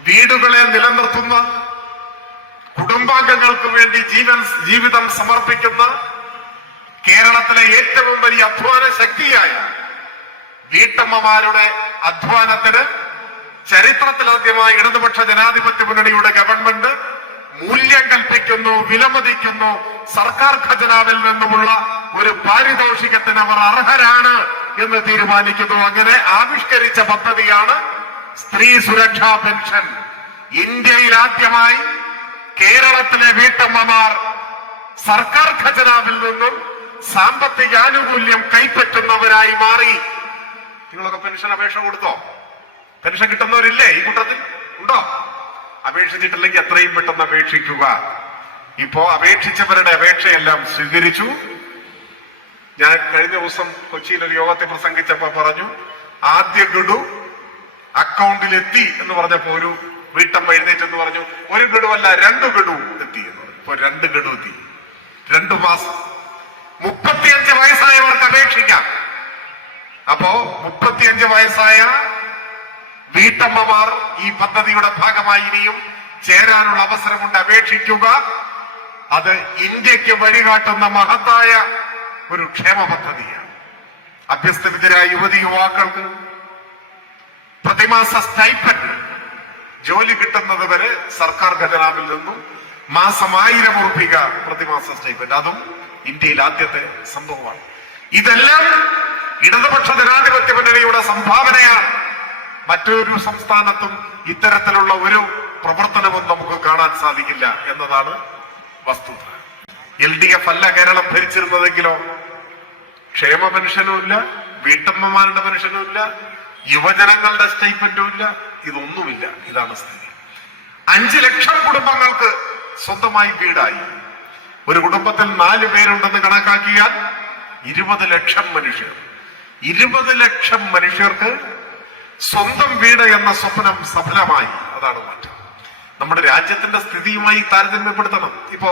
വീടുകളെ നിലനിർത്തുന്ന, കുടുംബാംഗങ്ങൾക്ക് വേണ്ടി ജീവിതം സമർപ്പിക്കുന്ന കേരളത്തിലെ ഏറ്റവും വലിയ അധ്വാന ശക്തിയായ വീട്ടമ്മമാരുടെ അധ്വാനത്തിന് ചരിത്രത്തിലാദ്യമായി ഇടതുപക്ഷ ജനാധിപത്യ മുന്നണിയുടെ ഗവൺമെന്റ് മൂല്യം കൽപ്പിക്കുന്നു, വിലമതിക്കുന്നു. സർക്കാർ ഖജനാവിൽ നിന്നുമുള്ള ഒരു പാരിതോഷികത്തിന് അവർ അർഹരാണ് എന്ന് തീരുമാനിക്കുന്നു. അങ്ങനെ ആവിഷ്കരിച്ച പദ്ധതിയാണ് സ്ത്രീ സുരക്ഷാ പെൻഷൻ. ഇന്ത്യയിൽ ആദ്യമായി കേരളത്തിലെ വീട്ടമ്മമാർ സർക്കാർ ഖജനാവിൽ നിന്നും സാമ്പത്തിക ആനുകൂല്യം കൈപ്പറ്റുന്നവരായി മാറി. നിങ്ങളൊക്കെ പെൻഷൻ അപേക്ഷ കൊടുത്തോ? പെൻഷൻ കിട്ടുന്നവരില്ലേ ഈ കൂട്ടത്തിൽ? ഉണ്ടോ? അപേക്ഷിച്ചിട്ടില്ലെങ്കിൽ എത്രയും പെട്ടെന്ന് അപേക്ഷിക്കുക. ഇപ്പോ അപേക്ഷിച്ചവരുടെ അപേക്ഷയെല്ലാം സ്വീകരിച്ചു. ഞാൻ കഴിഞ്ഞ ദിവസം കൊച്ചിയിൽ ഒരു യോഗത്തെ പ്രസംഗിച്ചപ്പോ പറഞ്ഞു, ആദ്യ ഗഡു അക്കൗണ്ടിലെത്തി എന്ന് പറഞ്ഞപ്പോ ഒരു വീട്ടമ്മ എഴുന്നേറ്റെന്ന് പറഞ്ഞു, ഒരു ഗഡു അല്ല 2 ഗഡു എത്തി എന്ന് പറഞ്ഞു. ഇപ്പൊ 2 ഗഡു എത്തി. 2 മാസം. 35 വയസ്സായവർക്ക് അപേക്ഷിക്കാം. അപ്പോ 35 വയസ്സായ വീട്ടമ്മമാർ ഈ പദ്ധതിയുടെ ഭാഗമായി ഇനിയും ചേരാനുള്ള അവസരമുണ്ട്. അപേക്ഷിക്കുക. അത് ഇന്ത്യക്ക് വഴികാട്ടുന്ന മഹത്തായ ഒരു ക്ഷേമ പദ്ധതിയാണ്. അഭ്യസ്തവിദ്യരായ യുവതി യുവാക്കൾക്ക് പ്രതിമാസ സ്റ്റൈപ്പൻഡ്, ജോലി കിട്ടുന്നത് വരെ സർക്കാർ ഖജനാവിൽ നിന്നും മാസം 1000 ഉറുപ്പിക പ്രതിമാസ സ്റ്റൈപ്പൻഡ്. അതും ഇന്ത്യയിൽ ആദ്യത്തെ സംഭവമാണ്. ഇതെല്ലാം ഇടതുപക്ഷ ജനാധിപത്യ മുന്നണിയുടെ സംഭാവനയാണ്. മറ്റൊരു സംസ്ഥാനത്തും ഇത്തരത്തിലുള്ള ഒരു പ്രവർത്തനവും നമുക്ക് കാണാൻ സാധിക്കില്ല എന്നതാണ് വസ്തുത. LDF അല്ല കേരളം ഭരിച്ചിരുന്നതെങ്കിലോ ക്ഷേമ പെൻഷനും ഇല്ല, വീട്ടമ്മമാരുടെ പെൻഷനും ഇല്ല, യുവജനങ്ങളുടെ സ്റ്റൈപ്പൻഡും ഇല്ല, ഇതൊന്നുമില്ല. ഇതാണ് സ്ഥിതി. 5 ലക്ഷം കുടുംബങ്ങൾക്ക് സ്വന്തമായി വീടായി. ഒരു കുടുംബത്തിൽ 4 പേരുണ്ടെന്ന് കണക്കാക്കിയാൽ 20 ലക്ഷം മനുഷ്യർ. 20 ലക്ഷം മനുഷ്യർക്ക് സ്വന്തം വീട് എന്ന സ്വപ്നം സഫലമായി. അതാണ് മാറ്റം. നമ്മുടെ രാജ്യത്തിന്റെ സ്ഥിതിയുമായി താരതമ്യപ്പെടുത്തണം. ഇപ്പോ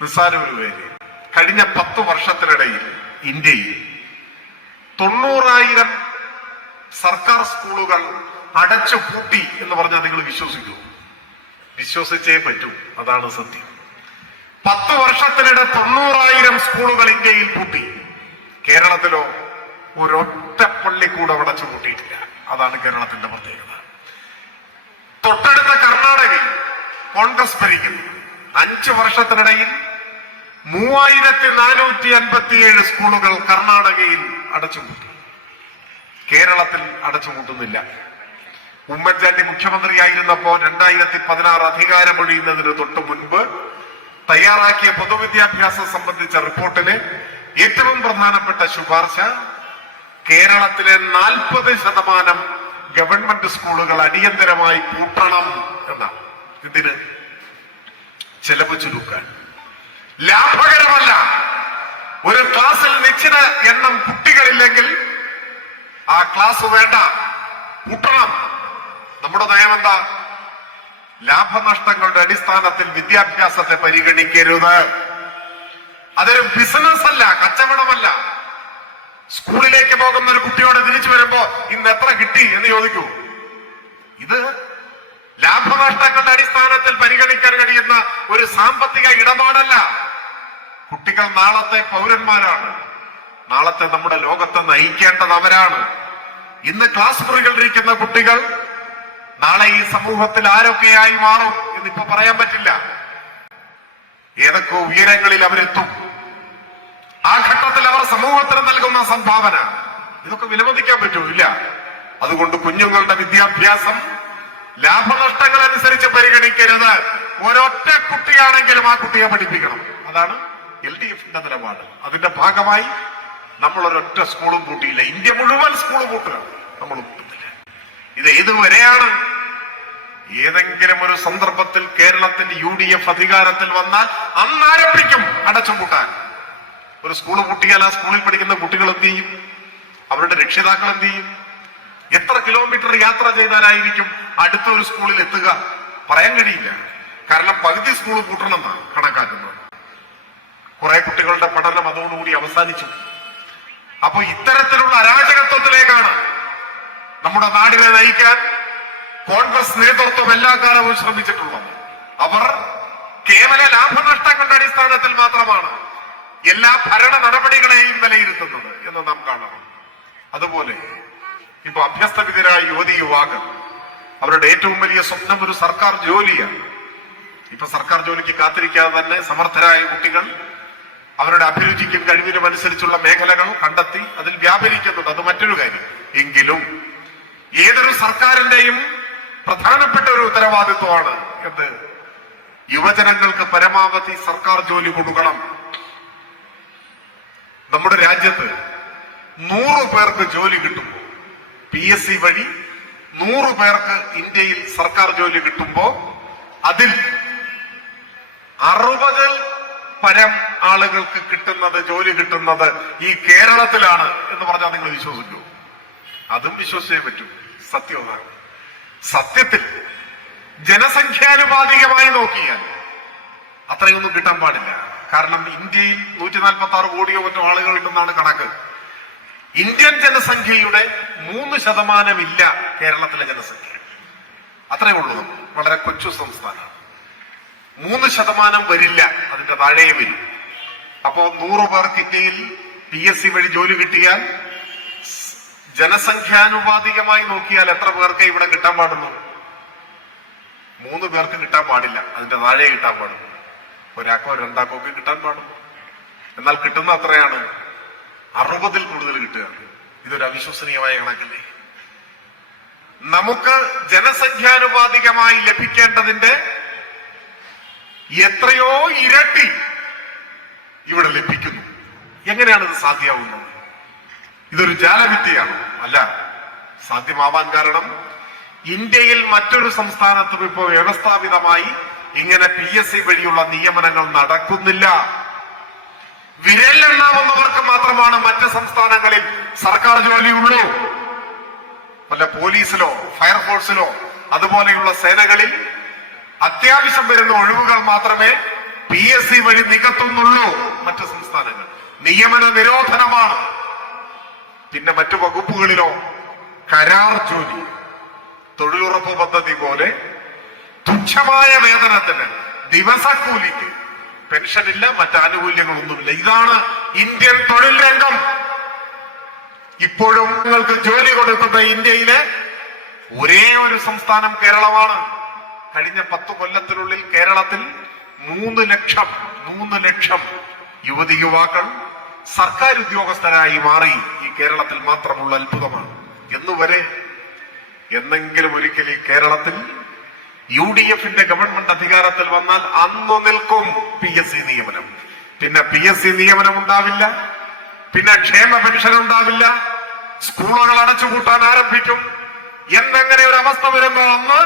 നിസ്സാര ഒരു പേര്, കഴിഞ്ഞ 10 വർഷത്തിനിടയിൽ ഇന്ത്യയിൽ 90,000 സർക്കാർ സ്കൂളുകൾ അടച്ചു പൂട്ടി എന്ന് പറഞ്ഞാൽ നിങ്ങൾ വിശ്വസിക്കൂ? വിശ്വസിച്ചേ പറ്റൂ. അതാണ് സത്യം. 10 വർഷത്തിനിടെ 90,000 സ്കൂളുകൾ ഇന്ത്യയിൽ പൂട്ടി. കേരളത്തിലോ ഒരൊറ്റ പള്ളിക്കൂടം അടച്ചു പൂട്ടിയിട്ടില്ല. അതാണ് കേരളത്തിന്റെ പ്രത്യേകത. തൊട്ടടുത്ത കർണാടകയിൽ കോൺഗ്രസ് ഭരിക്കുന്നു. 5 വർഷത്തിനിടയിൽ 3457 സ്കൂളുകൾ കർണാടകയിൽ അടച്ചുപൂട്ടി. കേരളത്തിൽ അടച്ചുപൂട്ടുന്നില്ല. ഉമ്മൻചാണ്ടി മുഖ്യമന്ത്രിയായിരുന്നപ്പോ 2016 അധികാരമൊഴിയുന്നതിന് തൊട്ടു മുൻപ് തയ്യാറാക്കിയ പൊതുവിദ്യാഭ്യാസം സംബന്ധിച്ച റിപ്പോർട്ടിലെ ഏറ്റവും പ്രധാനപ്പെട്ട ശുപാർശ കേരളത്തിലെ 40% ഗവൺമെന്റ് സ്കൂളുകൾ അടിയന്തരമായി പൂട്ടണം എന്നാണ്. ഇതിന് ചെലവ് ചുരുക്കാൻ. ലാഭകരമല്ല. ഒരു ക്ലാസ്സിൽ നിശ്ചിത എണ്ണം കുട്ടികളില്ലെങ്കിൽ ആ ക്ലാസ് വേണ്ട, പൂട്ടണം. നമ്മുടെ നയം എന്താ? ലാഭനഷ്ടങ്ങളുടെ അടിസ്ഥാനത്തിൽ വിദ്യാഭ്യാസത്തെ പരിഗണിക്കരുത്. അതൊരു ബിസിനസ് അല്ല, കച്ചവടമല്ല. സ്കൂളിലേക്ക് പോകുന്ന ഒരു കുട്ടിയോട് തിരിച്ചു വരുമ്പോ ഇന്ന് എത്ര കിട്ടി എന്ന് ചോദിക്കൂ. ഇത് ലാഭനഷ്ടങ്ങളുടെ അടിസ്ഥാനത്തിൽ പരിഗണിക്കാൻ കഴിയുന്ന ഒരു സാമ്പത്തിക ഇടപാടല്ല. കുട്ടികൾ നാളത്തെ പൗരന്മാരാണ്. നാളത്തെ നമ്മുടെ ലോകത്തെ നയിക്കേണ്ടത് അവരാണ്. ഇന്ന് ക്ലാസ് മുറികളിലിരിക്കുന്ന കുട്ടികൾ നാളെ ഈ സമൂഹത്തിൽ ആരൊക്കെയായി മാറും എന്നിപ്പോ പറയാൻ പറ്റില്ല. ഏതൊക്കെ ഉയരങ്ങളിൽ അവരെത്തും. ആ ഘട്ടത്തിൽ അവർ സമൂഹത്തിന് നൽകുന്ന സംഭാവന ഇതൊക്കെ വിലമതിക്കാൻ പറ്റൂല്ല. അതുകൊണ്ട് കുഞ്ഞുങ്ങളുടെ വിദ്യാഭ്യാസം ലാഭനഷ്ടങ്ങൾ അനുസരിച്ച് പരിഗണിക്കരുത്. ഒരൊറ്റ കുട്ടിയാണെങ്കിലും ആ കുട്ടിയെ പഠിപ്പിക്കണം. അതാണ് LDFന്റെ നിലപാട്. അതിന്റെ ഭാഗമായി നമ്മൾ ഒരൊറ്റ സ്കൂളും പൂട്ടിയില്ല. ഇന്ത്യ മുഴുവൻ സ്കൂൾ പൂട്ടുക, നമ്മൾ പൂട്ടുന്നില്ല. ഇത് ഏതുവരെയാണ്? ഏതെങ്കിലും ഒരു സന്ദർഭത്തിൽ കേരളത്തിൽ UDF അധികാരത്തിൽ വന്നാൽ അന്ന് ആരംഭിക്കും അടച്ചുപൂട്ടാൻ. ഒരു സ്കൂൾ പൂട്ടിയാൽ ആ സ്കൂളിൽ പഠിക്കുന്ന കുട്ടികൾ എന്ത് ചെയ്യും? അവരുടെ രക്ഷിതാക്കൾ എന്ത് ചെയ്യും? എത്ര കിലോമീറ്റർ യാത്ര ചെയ്താലായിരിക്കും അടുത്ത ഒരു സ്കൂളിൽ എത്തുക? പറയാൻ കഴിയില്ല. കാരണം പകുതി സ്കൂൾ പൂട്ടണമെന്നാണ് കണക്കാക്കുന്നത്. കുറെ കുട്ടികളുടെ പഠനം അതോടുകൂടി അവസാനിച്ചു. അപ്പൊ ഇത്തരത്തിലുള്ള അരാജകത്വത്തിലേക്കാണ് നമ്മുടെ നാടിനെ നയിക്കാൻ കോൺഗ്രസ് നേതൃത്വം എല്ലാ കാലവും ശ്രമിച്ചിട്ടുള്ളത്. അവർ കേവല ലാഭനഷ്ടങ്ങളുടെ അടിസ്ഥാനത്തിൽ മാത്രമാണ് എല്ലാ ഭരണ നടപടികളെയും വിലയിരുത്തുന്നത് എന്ന് നാം കാണണം. അതുപോലെ ഇപ്പൊ അഭ്യസ്തവിദ്യരായ യുവതി യുവാക്കൾ, അവരുടെ ഏറ്റവും വലിയ സ്വപ്നം ഒരു സർക്കാർ ജോലിയാണ്. ഇപ്പൊ സർക്കാർ ജോലിക്ക് കാത്തിരിക്കാതെ തന്നെ സമർത്ഥരായ കുട്ടികൾ അവരുടെ അഭിരുചിക്കും കഴിവിനും അനുസരിച്ചുള്ള മേഖലകൾ കണ്ടെത്തി അതിൽ വ്യാപരിക്കുന്നുണ്ട്. അത് മറ്റൊരു കാര്യം. എങ്കിലും ഏതൊരു സർക്കാരിന്റെയും പ്രധാനപ്പെട്ട ഒരു ഉത്തരവാദിത്വമാണ് എന്ത്? യുവജനങ്ങൾക്ക് പരമാവധി സർക്കാർ ജോലി കൊടുക്കണം. നമ്മുടെ രാജ്യത്ത് 100 പേർക്ക് ജോലി കിട്ടുമ്പോൾ, PSC വഴി 100 പേർക്ക് ഇന്ത്യയിൽ സർക്കാർ ജോലി കിട്ടുമ്പോ അതിൽ 60 പരം ആളുകൾക്ക് ജോലി കിട്ടുന്നത് ഈ കേരളത്തിലാണ് എന്ന് പറഞ്ഞാൽ നിങ്ങൾ വിശ്വസിക്കൂ? അതും വിശ്വസിച്ചേ പറ്റൂ. സത്യമാണ്. സത്യത്തിൽ ജനസംഖ്യാനുപാതികമായി നോക്കിയാൽ അത്രയൊന്നും കിട്ടാൻ പാടില്ല. കാരണം ഇന്ത്യയിൽ 146 കോടിയോ മറ്റോ ആളുകളുണ്ടെന്നാണ് കണക്ക്. ഇന്ത്യൻ ജനസംഖ്യയുടെ 3% ഇല്ല കേരളത്തിലെ ജനസംഖ്യ. അത്രയേ ഉള്ളൂ. വളരെ കൊച്ചു സംസ്ഥാനമാണ്. 3% വരില്ല, അതിന്റെ താഴെ വരും. അപ്പോ 100 പേർക്ക് ഇന്ത്യയിൽ PSC വഴി ജോലി കിട്ടിയാൽ ജനസംഖ്യാനുപാതികമായി നോക്കിയാൽ എത്ര പേർക്ക് ഇവിടെ കിട്ടാൻ പാടുന്നു? 3 പേർക്ക് കിട്ടാൻ പാടില്ല, അതിന്റെ താഴെ കിട്ടാൻ പാടുള്ളൂ. ഒരാൾക്കോ രണ്ടാൾക്കോ ഒക്കെ കിട്ടാൻ പാടും. എന്നാൽ കിട്ടുന്ന അത്രയാണ് 60-ൽ കൂടുതൽ കിട്ടുക. ഇതൊരു അവിശ്വസനീയമായ കണക്കല്ലേ? നമുക്ക് ജനസംഖ്യാനുപാതികമായി ലഭിക്കേണ്ടതിന്റെ എത്രയോ ഇരട്ടി ഇവിടെ ലഭിക്കുന്നു. എങ്ങനെയാണ് ഇത് സാധ്യമാവുന്നത്? ഇതൊരു ജാലവിദ്യയാണ്. അല്ല, സാധ്യമാവാൻ കാരണം ഇന്ത്യയിൽ മറ്റൊരു സംസ്ഥാനത്തും ഇപ്പോൾ വ്യവസ്ഥാപിതമായി ഇങ്ങനെ PSC വഴിയുള്ള നിയമനങ്ങൾ നടക്കുന്നില്ല. വിരലെണ്ണാവുന്നവർക്ക് മാത്രമാണ് മറ്റ് സംസ്ഥാനങ്ങളിൽ സർക്കാർ ജോലിയുള്ളൂ. വല്ല പോലീസിലോ ഫയർഫോഴ്സിലോ അതുപോലെയുള്ള സേനകളിൽ അത്യാവശ്യം വരുന്ന ഒഴിവുകൾ മാത്രമേ PSC വഴി നികത്തുന്നുള്ളൂ. മറ്റ് സംസ്ഥാനങ്ങൾ നിയമന നിരോധനമാണ്. പിന്നെ മറ്റു വകുപ്പുകളിലോ കരാർ ജോലി, തൊഴിലുറപ്പ് പദ്ധതി പോലെ തുച്ഛമായ വേതനത്തിന്, ദിവസക്കൂലിക്ക്, പെൻഷനില്ല, മറ്റാനുകൂല്യങ്ങളൊന്നുമില്ല. ഇതാണ് ഇന്ത്യൻ തൊഴിൽ രംഗം. ഇപ്പോഴും നിങ്ങൾക്ക് ജോലി കൊടുക്കുന്ന ഇന്ത്യയിലെ ഒരേ ഒരു സംസ്ഥാനം കേരളമാണ്. കഴിഞ്ഞ 10 കൊല്ലത്തിനുള്ളിൽ കേരളത്തിൽ 3 ലക്ഷം യുവതി യുവാക്കൾ സർക്കാർ ഉദ്യോഗസ്ഥരായി മാറി. ഈ കേരളത്തിൽ മാത്രമുള്ള അത്ഭുതമാണ്. എന്നുവരെ എന്നെങ്കിലും ഒരിക്കൽ ഈ കേരളത്തിൽ UDF-ന്റെ ഗവൺമെന്റ് അധികാരത്തിൽ വന്നാൽ അന്നു നിൽക്കും PSC നിയമനം. പിന്നെ PSC നിയമനം ഉണ്ടാവില്ല, പിന്നെ ക്ഷേമ പെൻഷൻ ഉണ്ടാവില്ല, സ്കൂളുകൾ അടച്ചുപൂട്ടാൻ ആരംഭിക്കും. എന്നെങ്ങനെ ഒരു അവസ്ഥ വരുമ്പോൾ അന്ന്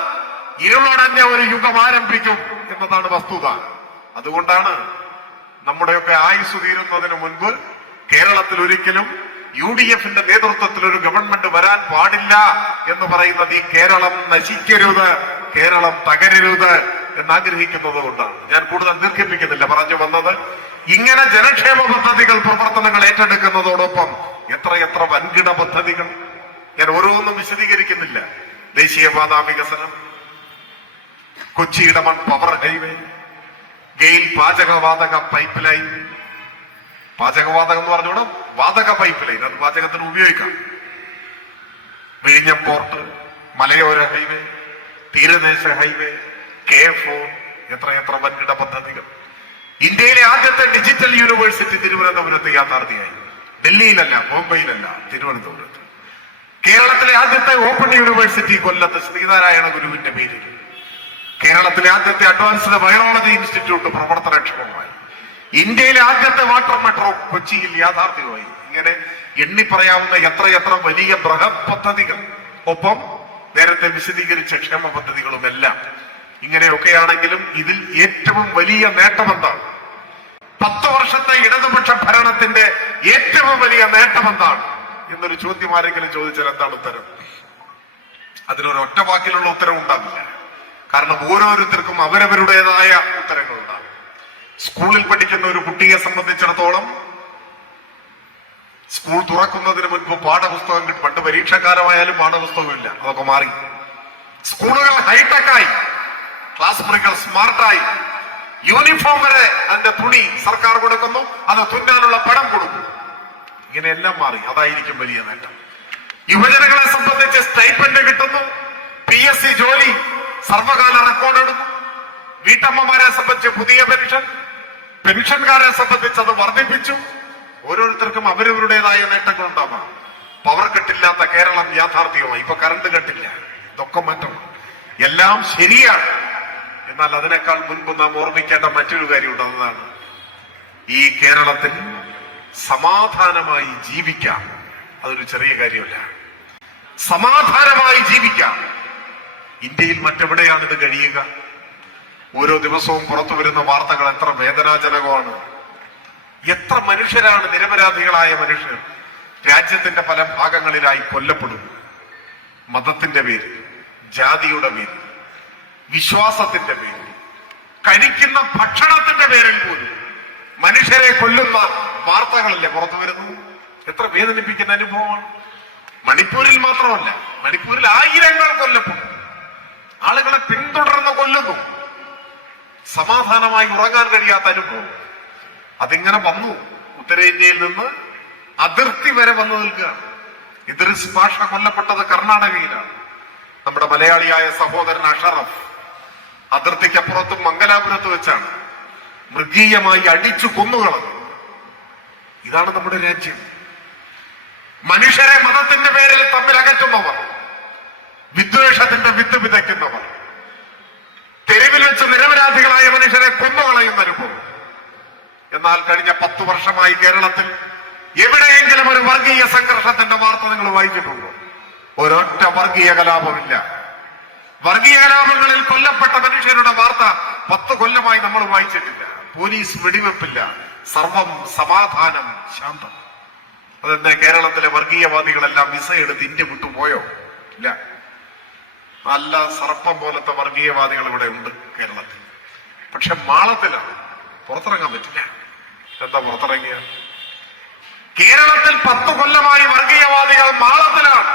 ഇരുളടഞ്ഞ ഒരു യുഗം ആരംഭിക്കും എന്നതാണ് വസ്തുത. അതുകൊണ്ടാണ് നമ്മുടെയൊക്കെ ആയുസ് തീരുന്നതിന് മുൻപ് കേരളത്തിൽ ഒരിക്കലും UDF-ന്റെ നേതൃത്വത്തിൽ ഒരു ഗവൺമെന്റ് വരാൻ പാടില്ല എന്ന് പറയുന്നത്. ഈ കേരളം നശിക്കരുത്, കേരളം തകരരുത് എന്നാഗ്രഹിക്കുന്നത് കൊണ്ടാണ്. ഞാൻ കൂടുതൽ ദീർഘിപ്പിക്കുന്നില്ല. പറഞ്ഞു വന്നത്, ഇങ്ങനെ ജനക്ഷേമ പദ്ധതികൾ പ്രവർത്തനങ്ങൾ ഏറ്റെടുക്കുന്നതോടൊപ്പം എത്ര വൻകിട പദ്ധതികൾ, ഞാൻ ഓരോന്നും വിശദീകരിക്കുന്നില്ല. ദേശീയപാതാ വികസനം, കൊച്ചി ഇടമൺ പവർ ഹൈവേ, ഗെയിൽ പാചകവാതക പൈപ്പ് ലൈൻ. പാചകവാതകം എന്ന് പറഞ്ഞോളൂ, വാതക പൈപ്പ് ലൈൻ, അത് പാചകത്തിന് ഉപയോഗിക്കാം. വിഴിഞ്ഞം പോർട്ട്, മലയോര ഹൈവേ, തീരദേശ ഹൈവേ, K4, എത്ര വൻകിട പദ്ധതികൾ. ഇന്ത്യയിലെ ആദ്യത്തെ ഡിജിറ്റൽ യൂണിവേഴ്സിറ്റി തിരുവനന്തപുരത്ത് യാഥാർത്ഥ്യമായി. ഡൽഹിയിലല്ല, ബോംബെയിലല്ല, തിരുവനന്തപുരത്ത്. കേരളത്തിലെ ആദ്യത്തെ ഓപ്പൺ യൂണിവേഴ്സിറ്റി കൊല്ലത്ത് ശ്രീനാരായണ ഗുരുവിന്റെ പേരിൽ. കേരളത്തിലെ ആദ്യത്തെ അഡ്വാൻസ്ഡ് വൈറോളജി ഇൻസ്റ്റിറ്റ്യൂട്ട് പ്രവർത്തനക്ഷമമായി. ഇന്ത്യയിലെ ആദ്യത്തെ വാട്ടർ മെട്രോ കൊച്ചിയിൽ യാഥാർത്ഥ്യമായി. ഇങ്ങനെ എണ്ണിപ്പറയാവുന്ന എത്ര വലിയ ബൃഹത് പദ്ധതികൾ, ഒപ്പം നേരത്തെ വിശദീകരിച്ച ക്ഷേമ പദ്ധതികളുമെല്ലാം. ഇങ്ങനെയൊക്കെയാണെങ്കിലും ഇതിൽ ഏറ്റവും വലിയ നേട്ടമെന്താണ്? 10 വർഷത്തെ ഇടതുപക്ഷ ഭരണത്തിന്റെ ഏറ്റവും വലിയ നേട്ടം എന്താണ് എന്നൊരു ചോദ്യം ആരെങ്കിലും ചോദിച്ചാൽ എന്താണ് ഉത്തരം? അതിനൊരു ഒറ്റ വാക്കിലുള്ള ഉത്തരം ഉണ്ടാവില്ല. കാരണം ഓരോരുത്തർക്കും അവരവരുടേതായ ഉത്തരങ്ങളുണ്ടാകും. സ്കൂളിൽ പഠിക്കുന്ന ഒരു കുട്ടിയെ സംബന്ധിച്ചിടത്തോളം സ്കൂൾ തുറക്കുന്നതിന് മുൻപ് പാഠപുസ്തകം കിട്ടും. പണ്ട് പരീക്ഷാകാലമായാലും പാഠപുസ്തകമില്ല, അതൊക്കെ മാറി. സ്കൂളുകൾ ഹൈടെക്കായി, ക്ലാസ് മുറികൾ സ്മാർട്ടായി, യൂണിഫോം വരെ അതിന്റെ തുണി സർക്കാർ കൊടുക്കുന്നു, അത് തുന്നാനുള്ള പണം കൊടുക്കും. ഇങ്ങനെയെല്ലാം മാറി. അതായിരിക്കും വലിയ നേട്ടം. യുവജനങ്ങളെ സംബന്ധിച്ച് സ്റ്റൈപ്പൻഡ് കിട്ടുന്നു, PSC ജോലി സർവകാല റെക്കോർഡ് എടുക്കും. വീട്ടമ്മമാരെ സംബന്ധിച്ച് പുതിയ പെൻഷൻകാരെ സംബന്ധിച്ച് അത് വർദ്ധിപ്പിച്ചു. ഓരോരുത്തർക്കും അവരവരുടേതായ നേട്ടങ്ങൾ ഉണ്ടാവാം. പവർ കട്ടില്ലാത്ത കേരളം യാഥാർത്ഥ്യമായി. ഇപ്പൊ കറണ്ട് കട്ടില്ല, ഇതൊക്കെ മാറ്റണം. എല്ലാം ശരിയാണ്. എന്നാൽ അതിനേക്കാൾ മുൻപ് നാം ഓർമ്മിക്കേണ്ട മറ്റൊരു കാര്യം ഉണ്ടെന്നതാണ്, ഈ കേരളത്തിൽ സമാധാനമായി ജീവിക്കാം. അതൊരു ചെറിയ കാര്യമല്ല. സമാധാനമായി ജീവിക്കാം. ഇന്ത്യയിൽ മറ്റെവിടെയാണ് ഇത് കഴിയുക? ഓരോ ദിവസവും പുറത്തു വരുന്ന വാർത്തകൾ എത്ര വേദനാജനകമാണ്. എത്ര മനുഷ്യരാണ്, നിരപരാധികളായ മനുഷ്യർ രാജ്യത്തിന്റെ പല ഭാഗങ്ങളിലായി കൊല്ലപ്പെടുന്നു. മതത്തിന്റെ പേരിൽ, ജാതിയുടെ പേരിൽ, വിശ്വാസത്തിന്റെ പേരിൽ, കഴിക്കുന്ന ഭക്ഷണത്തിന്റെ പേരിൽ പോലും മനുഷ്യരെ കൊല്ലുന്ന വാർത്തകളല്ലേ പുറത്തു വരുന്നത്? എത്ര വേദനിപ്പിക്കുന്ന അനുഭവമാണ്. മണിപ്പൂരിൽ മാത്രമല്ല, മണിപ്പൂരിൽ ആയിരങ്ങൾ കൊല്ലപ്പെടും. ആളുകളെ പിന്തുടർന്ന് കൊല്ലുന്നു. സമാധാനമായി ഉറങ്ങാൻ കഴിയാത്ത അനുഭവം. അതിങ്ങനെ വന്നു. ഉത്തരേന്ത്യയിൽ നിന്ന് അതിർത്തി വരെ വന്നു നിൽക്കുകയാണ്. ഇദ്രിസ് പാഷ കൊല്ലപ്പെട്ടത് കർണാടകയിലാണ്. നമ്മുടെ മലയാളിയായ സഹോദരൻ അഷറഫ് അതിർത്തിക്കപ്പുറത്തും മംഗലാപുരത്ത് വെച്ചാണ് മൃഗീയമായി അടിച്ചു കൊന്നുകളഞ്ഞു. ഇതാണ് നമ്മുടെ രാജ്യം. മനുഷ്യരെ മതത്തിന്റെ പേരിൽ തമ്മിൽ അകറ്റുന്നവർ, വിദ്വേഷത്തിന്റെ വിത്ത് വിതയ്ക്കുന്നവർ, തെരുവിൽ വെച്ച് നിരപരാധികളായ മനുഷ്യരെ കൊന്നുകളയുന്ന അനുഭവം. എന്നാൽ കഴിഞ്ഞ 10 വർഷമായി കേരളത്തിൽ എവിടെയെങ്കിലും ഒരു വർഗീയ സംഘർഷത്തിന്റെ വാർത്ത നിങ്ങൾ വായിച്ചിട്ടുണ്ടോ? ഒരൊറ്റ വർഗീയ കലാപമില്ല. വർഗീയ കലാപങ്ങളിൽ കൊല്ലപ്പെട്ട മനുഷ്യരുടെ വാർത്ത 10 കൊല്ലമായി നമ്മൾ വായിച്ചിട്ടില്ല. പോലീസ് വെടിവെപ്പില്ല, സർവം സമാധാനം, ശാന്തം. അതെന്താ കേരളത്തിലെ വർഗീയവാദികളെല്ലാം വിസ എടുത്ത് ഇന്ത്യ വിട്ടുപോയോ? ഇല്ല. നല്ല സർപ്പം പോലത്തെ വർഗീയവാദികൾ ഇവിടെ ഉണ്ട് കേരളത്തിൽ. പക്ഷെ മാളത്തിലാണ്, പുറത്തിറങ്ങാൻ പറ്റില്ല. എന്താ പുറത്തിറങ്ങിയ? കേരളത്തിൽ 10 കൊല്ലമായി വർഗീയവാദികൾ മാളത്തിലാണ്.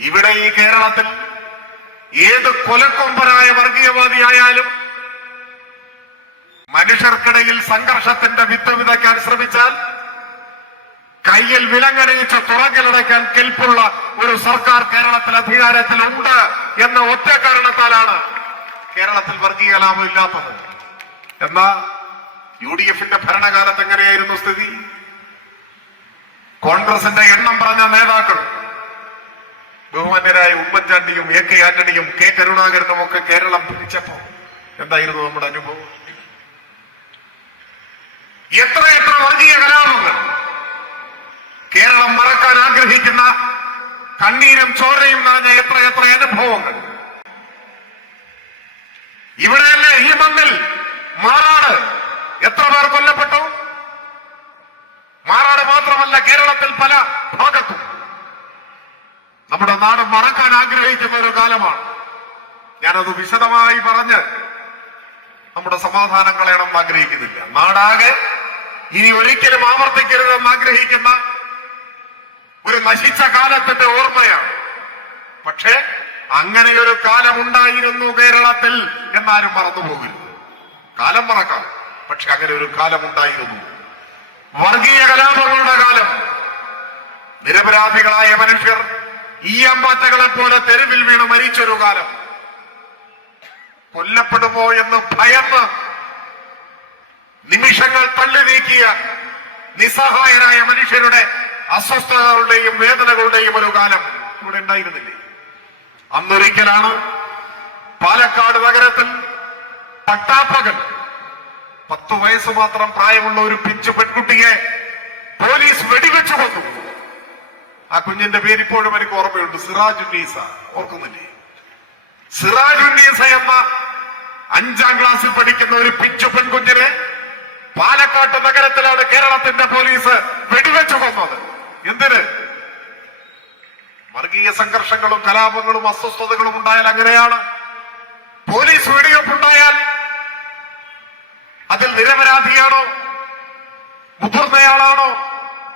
ഇവിടെ ഈ കേരളത്തിൽ ഏത് കൊലക്കൊമ്പനായ വർഗീയവാദിയായാലും മനുഷ്യർക്കിടയിൽ സംഘർഷത്തിന്റെ വിത്ത് വിതയ്ക്കാൻ ശ്രമിച്ചാൽ കയ്യിൽ വിലങ്ങണിയിച്ച് തുറങ്കലടയ്ക്കാൻ കെൽപ്പുള്ള ഒരു സർക്കാർ കേരളത്തിൽ അധികാരത്തിലുണ്ട് എന്ന ഒറ്റ കാരണത്താലാണ് കേരളത്തിൽ വർഗീയ കലാപം ഇല്ലാത്തത്. എന്നാ UDFന്റെ ഭരണകാലത്ത് എങ്ങനെയായിരുന്നു സ്ഥിതി? കോൺഗ്രസിന്റെ എണ്ണം പറഞ്ഞ നേതാക്കൾ, ബഹുമാന്യരായ ഉമ്മൻചാണ്ടിയും AK ആന്റണിയും K കരുണാകരനും ഒക്കെ കേരളം ഭരിച്ചപ്പോ എന്തായിരുന്നു നമ്മുടെ അനുഭവം? എത്രയെത്ര വർഗീയ കലാപങ്ങൾ! കേരളം മറക്കാൻ ആഗ്രഹിക്കുന്ന കണ്ണീരും ചോരയും നിറഞ്ഞ എത്രയെത്ര അനുഭവങ്ങൾ! ഇവിടെയല്ലേ ഈ മണ്ണിൽ മാറാട് എത്ര പേർ കൊല്ലപ്പെട്ടു? മാറാട് മാത്രമല്ല, കേരളത്തിൽ പല ഭാഗത്തും നമ്മുടെ നാട് മറക്കാൻ ആഗ്രഹിക്കുന്ന ഒരു കാലമാണ്. ഞാനത് വിശദമായി പറഞ്ഞ് നമ്മുടെ സമാധാനം കളയണം ആഗ്രഹിക്കുന്നില്ല. നാടാകെ ഇനി ഒരിക്കലും ആവർത്തിക്കരുതെന്ന് ആഗ്രഹിക്കുന്ന ഒരു നശിച്ച കാലത്തിന്റെ ഓർമ്മയാണ്. പക്ഷേ അങ്ങനെയൊരു കാലമുണ്ടായിരുന്നു കേരളത്തിൽ എന്നാരും മറന്നുപോകരുത്. കാലം മറക്കാം, പക്ഷെ അങ്ങനെ ഒരു കാലമുണ്ടായിരുന്നു. വർഗീയ കലാപങ്ങളുടെ കാലം. നിരപരാധികളായ മനുഷ്യർ ഈയമ്പാറ്റകളെ പോലെ തെരുവിൽ വീണ് മരിച്ചൊരു കാലം. കൊല്ലപ്പെടുമോ എന്ന് ഭയന്ന് നിമിഷങ്ങൾ തള്ളി നീക്കിയ നിസ്സഹായരായ മനുഷ്യരുടെ അസ്വസ്ഥതകളുടെയും വേദനകളുടെയും ഒരു കാലം ഇവിടെ ഉണ്ടായിരുന്നില്ലേ? അന്നൊരിക്കലാണ് പാലക്കാട് നഗരത്തിൽ പട്ടാപ്പകൽ 10 വയസ്സ് മാത്രം പ്രായമുള്ള ഒരു പിഞ്ചു പെൺകുട്ടിയെ പോലീസ് വെടിവെച്ചു കൊന്നു. ആ കുഞ്ഞിന്റെ പേര് ഇപ്പോഴും എനിക്ക് ഓർമ്മയുണ്ട്, സിറാജുന്നീസ. ഓർക്കുന്നില്ലേ? സിറാജുന്നീസ എന്ന 5ാം ക്ലാസ്സിൽ പഠിക്കുന്ന ഒരു പിഞ്ചു പെൺകുഞ്ഞിനെ പാലക്കാട് നഗരത്തിലാണ് കേരളത്തിന്റെ പോലീസ് വെടിവെച്ചു കൊന്നത്. എന്തിന്? വർഗീയ സംഘർഷങ്ങളും കലാപങ്ങളും അസ്വസ്ഥതകളും ഉണ്ടായാൽ അങ്ങനെയാണ്. പോലീസ് വെടിവെപ്പുണ്ടായാൽ അതിൽ നിരപരാധിയാണോ, മുതിർന്നയാളാണോ,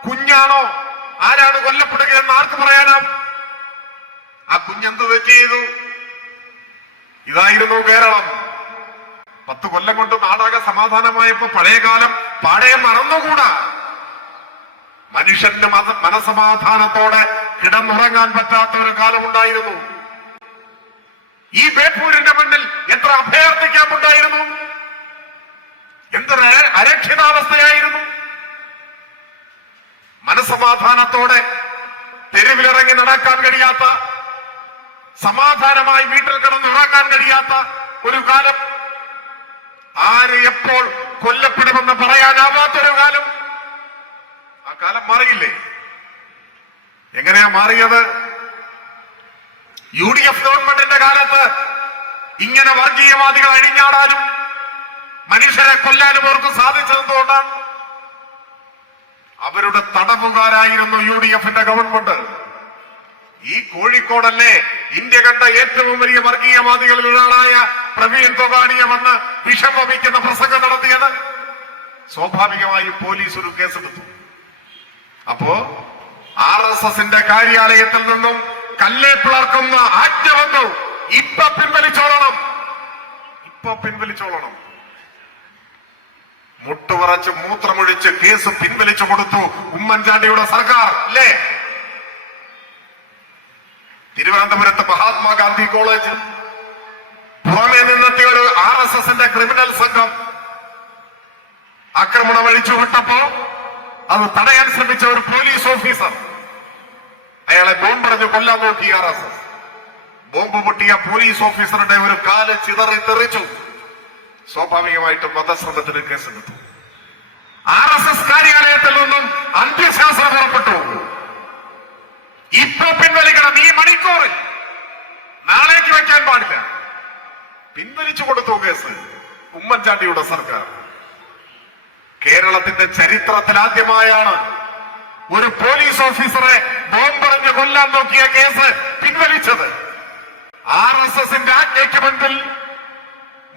കുഞ്ഞാണോ, ആരാണ് കൊല്ലപ്പെടുകയെന്ന് ആർക്ക് പറയാനാവും? ആ കുഞ്ഞെന്ത് തെറ്റ് ചെയ്തു? ഇതായിരുന്നു കേരളം. 10 കൊല്ലം കൊണ്ട് നാടാകെ സമാധാനമായപ്പോ പഴയകാലം പാടെ മറന്നുകൂടാ. മനുഷ്യന്റെ മനസമാധാനത്തോടെ കിടന്നുറങ്ങാൻ പറ്റാത്ത ഒരു കാലമുണ്ടായിരുന്നു. ഈ ബേപ്പൂരിന്റെ മണ്ണിൽ എത്ര അഭയാർത്ഥി ക്യാമ്പുണ്ടായിരുന്നു, എന്തൊരു അരക്ഷിതാവസ്ഥയായിരുന്നു. മനസമാധാനത്തോടെ തെരുവിലിറങ്ങി നടക്കാൻ കഴിയാത്ത, സമാധാനമായി വീട്ടിൽ കിടന്നുറങ്ങാൻ കഴിയാത്ത ഒരു കാലം, ആര് എപ്പോൾ കൊല്ലപ്പെടുമെന്ന് പറയാനാവാത്തൊരു കാലം. ആ കാലം മാറിയില്ലേ? എങ്ങനെയാ മാറിയത്? UDF ഗവൺമെന്റിന്റെ കാലത്ത് ഇങ്ങനെ വർഗീയവാദികൾ അഴിഞ്ഞാടാനും മനുഷ്യരെ കൊല്ലാനും അവർക്ക് സാധിച്ചതെന്തുകൊണ്ടാണ്? അവരുടെ തടവുകാരായിരുന്നു UDFന്റെ ഗവൺമെന്റ്. ഈ കോഴിക്കോടല്ലേ ഇന്ത്യ കണ്ട ഏറ്റവും വലിയ വർഗീയവാദികളിൽ ഒരാളായ പ്രവീൺ തൊഗാഡിയ വന്ന് വിഷം വമിക്കുന്ന പ്രസംഗം നടത്തിയത്? സ്വാഭാവികമായും പോലീസ് ഒരു കേസെടുത്തു. അപ്പോ RSSന്റെ കാര്യാലയത്തിൽ നിന്നും കല്ലേ പിളർക്കുന്ന ആജ്ഞ വന്നു. ഇപ്പൊ പിൻവലിച്ചോളണം, ഇപ്പൊ പിൻവലിച്ചോളണം. മുട്ടുപറച്ച് മൂത്രമൊഴിച്ച് കേസ് പിൻവലിച്ചു കൊടുത്തു ഉമ്മൻചാണ്ടിയുടെ സർക്കാർ അല്ലേ? തിരുവനന്തപുരത്ത് മഹാത്മാഗാന്ധി കോളേജ് പുറമെ നിന്നെത്തിയ ഒരു RSSന്റെ ക്രിമിനൽ സംഘം ആക്രമണം അഴിച്ചുവിട്ടപ്പോ അത് തടയാൻ ശ്രമിച്ച ഒരു പോലീസ് ഓഫീസർ അയാളെ ബോംബെറിഞ്ഞ് കൊല്ലാൻ നോക്കി. RSS ബോംബ് പൊട്ടിയ പോലീസ് ഓഫീസറുടെ ഒരു കാല് ചിതറി തെറിച്ചു. സ്വാഭാവികമായിട്ടും വധശ്രമത്തിന് കേസെടുത്തു. RSS കാര്യാലയത്തിൽ നിന്നും അന്ത്യശാസനം പുറപ്പെട്ടു. ഇപ്പൊ പിൻവലിക്കണം, ഈ മണിക്കൂറിൽ, നാളേക്ക് വയ്ക്കാൻ പാടില്ല. പിൻവലിച്ചു കൊടുത്തു കേസ് ഉമ്മൻചാണ്ടിയുടെ സർക്കാർ. കേരളത്തിന്റെ ചരിത്രത്തിൽ ആദ്യമായാണ് ഒരു പോലീസ് ഓഫീസറെ ബോംബെറിഞ്ഞ് കൊല്ലാൻ നോക്കിയ കേസ് പിൻവലിച്ചത്. RSSന്റെ ആജ്ഞയ്ക്ക് മുൻപിൽ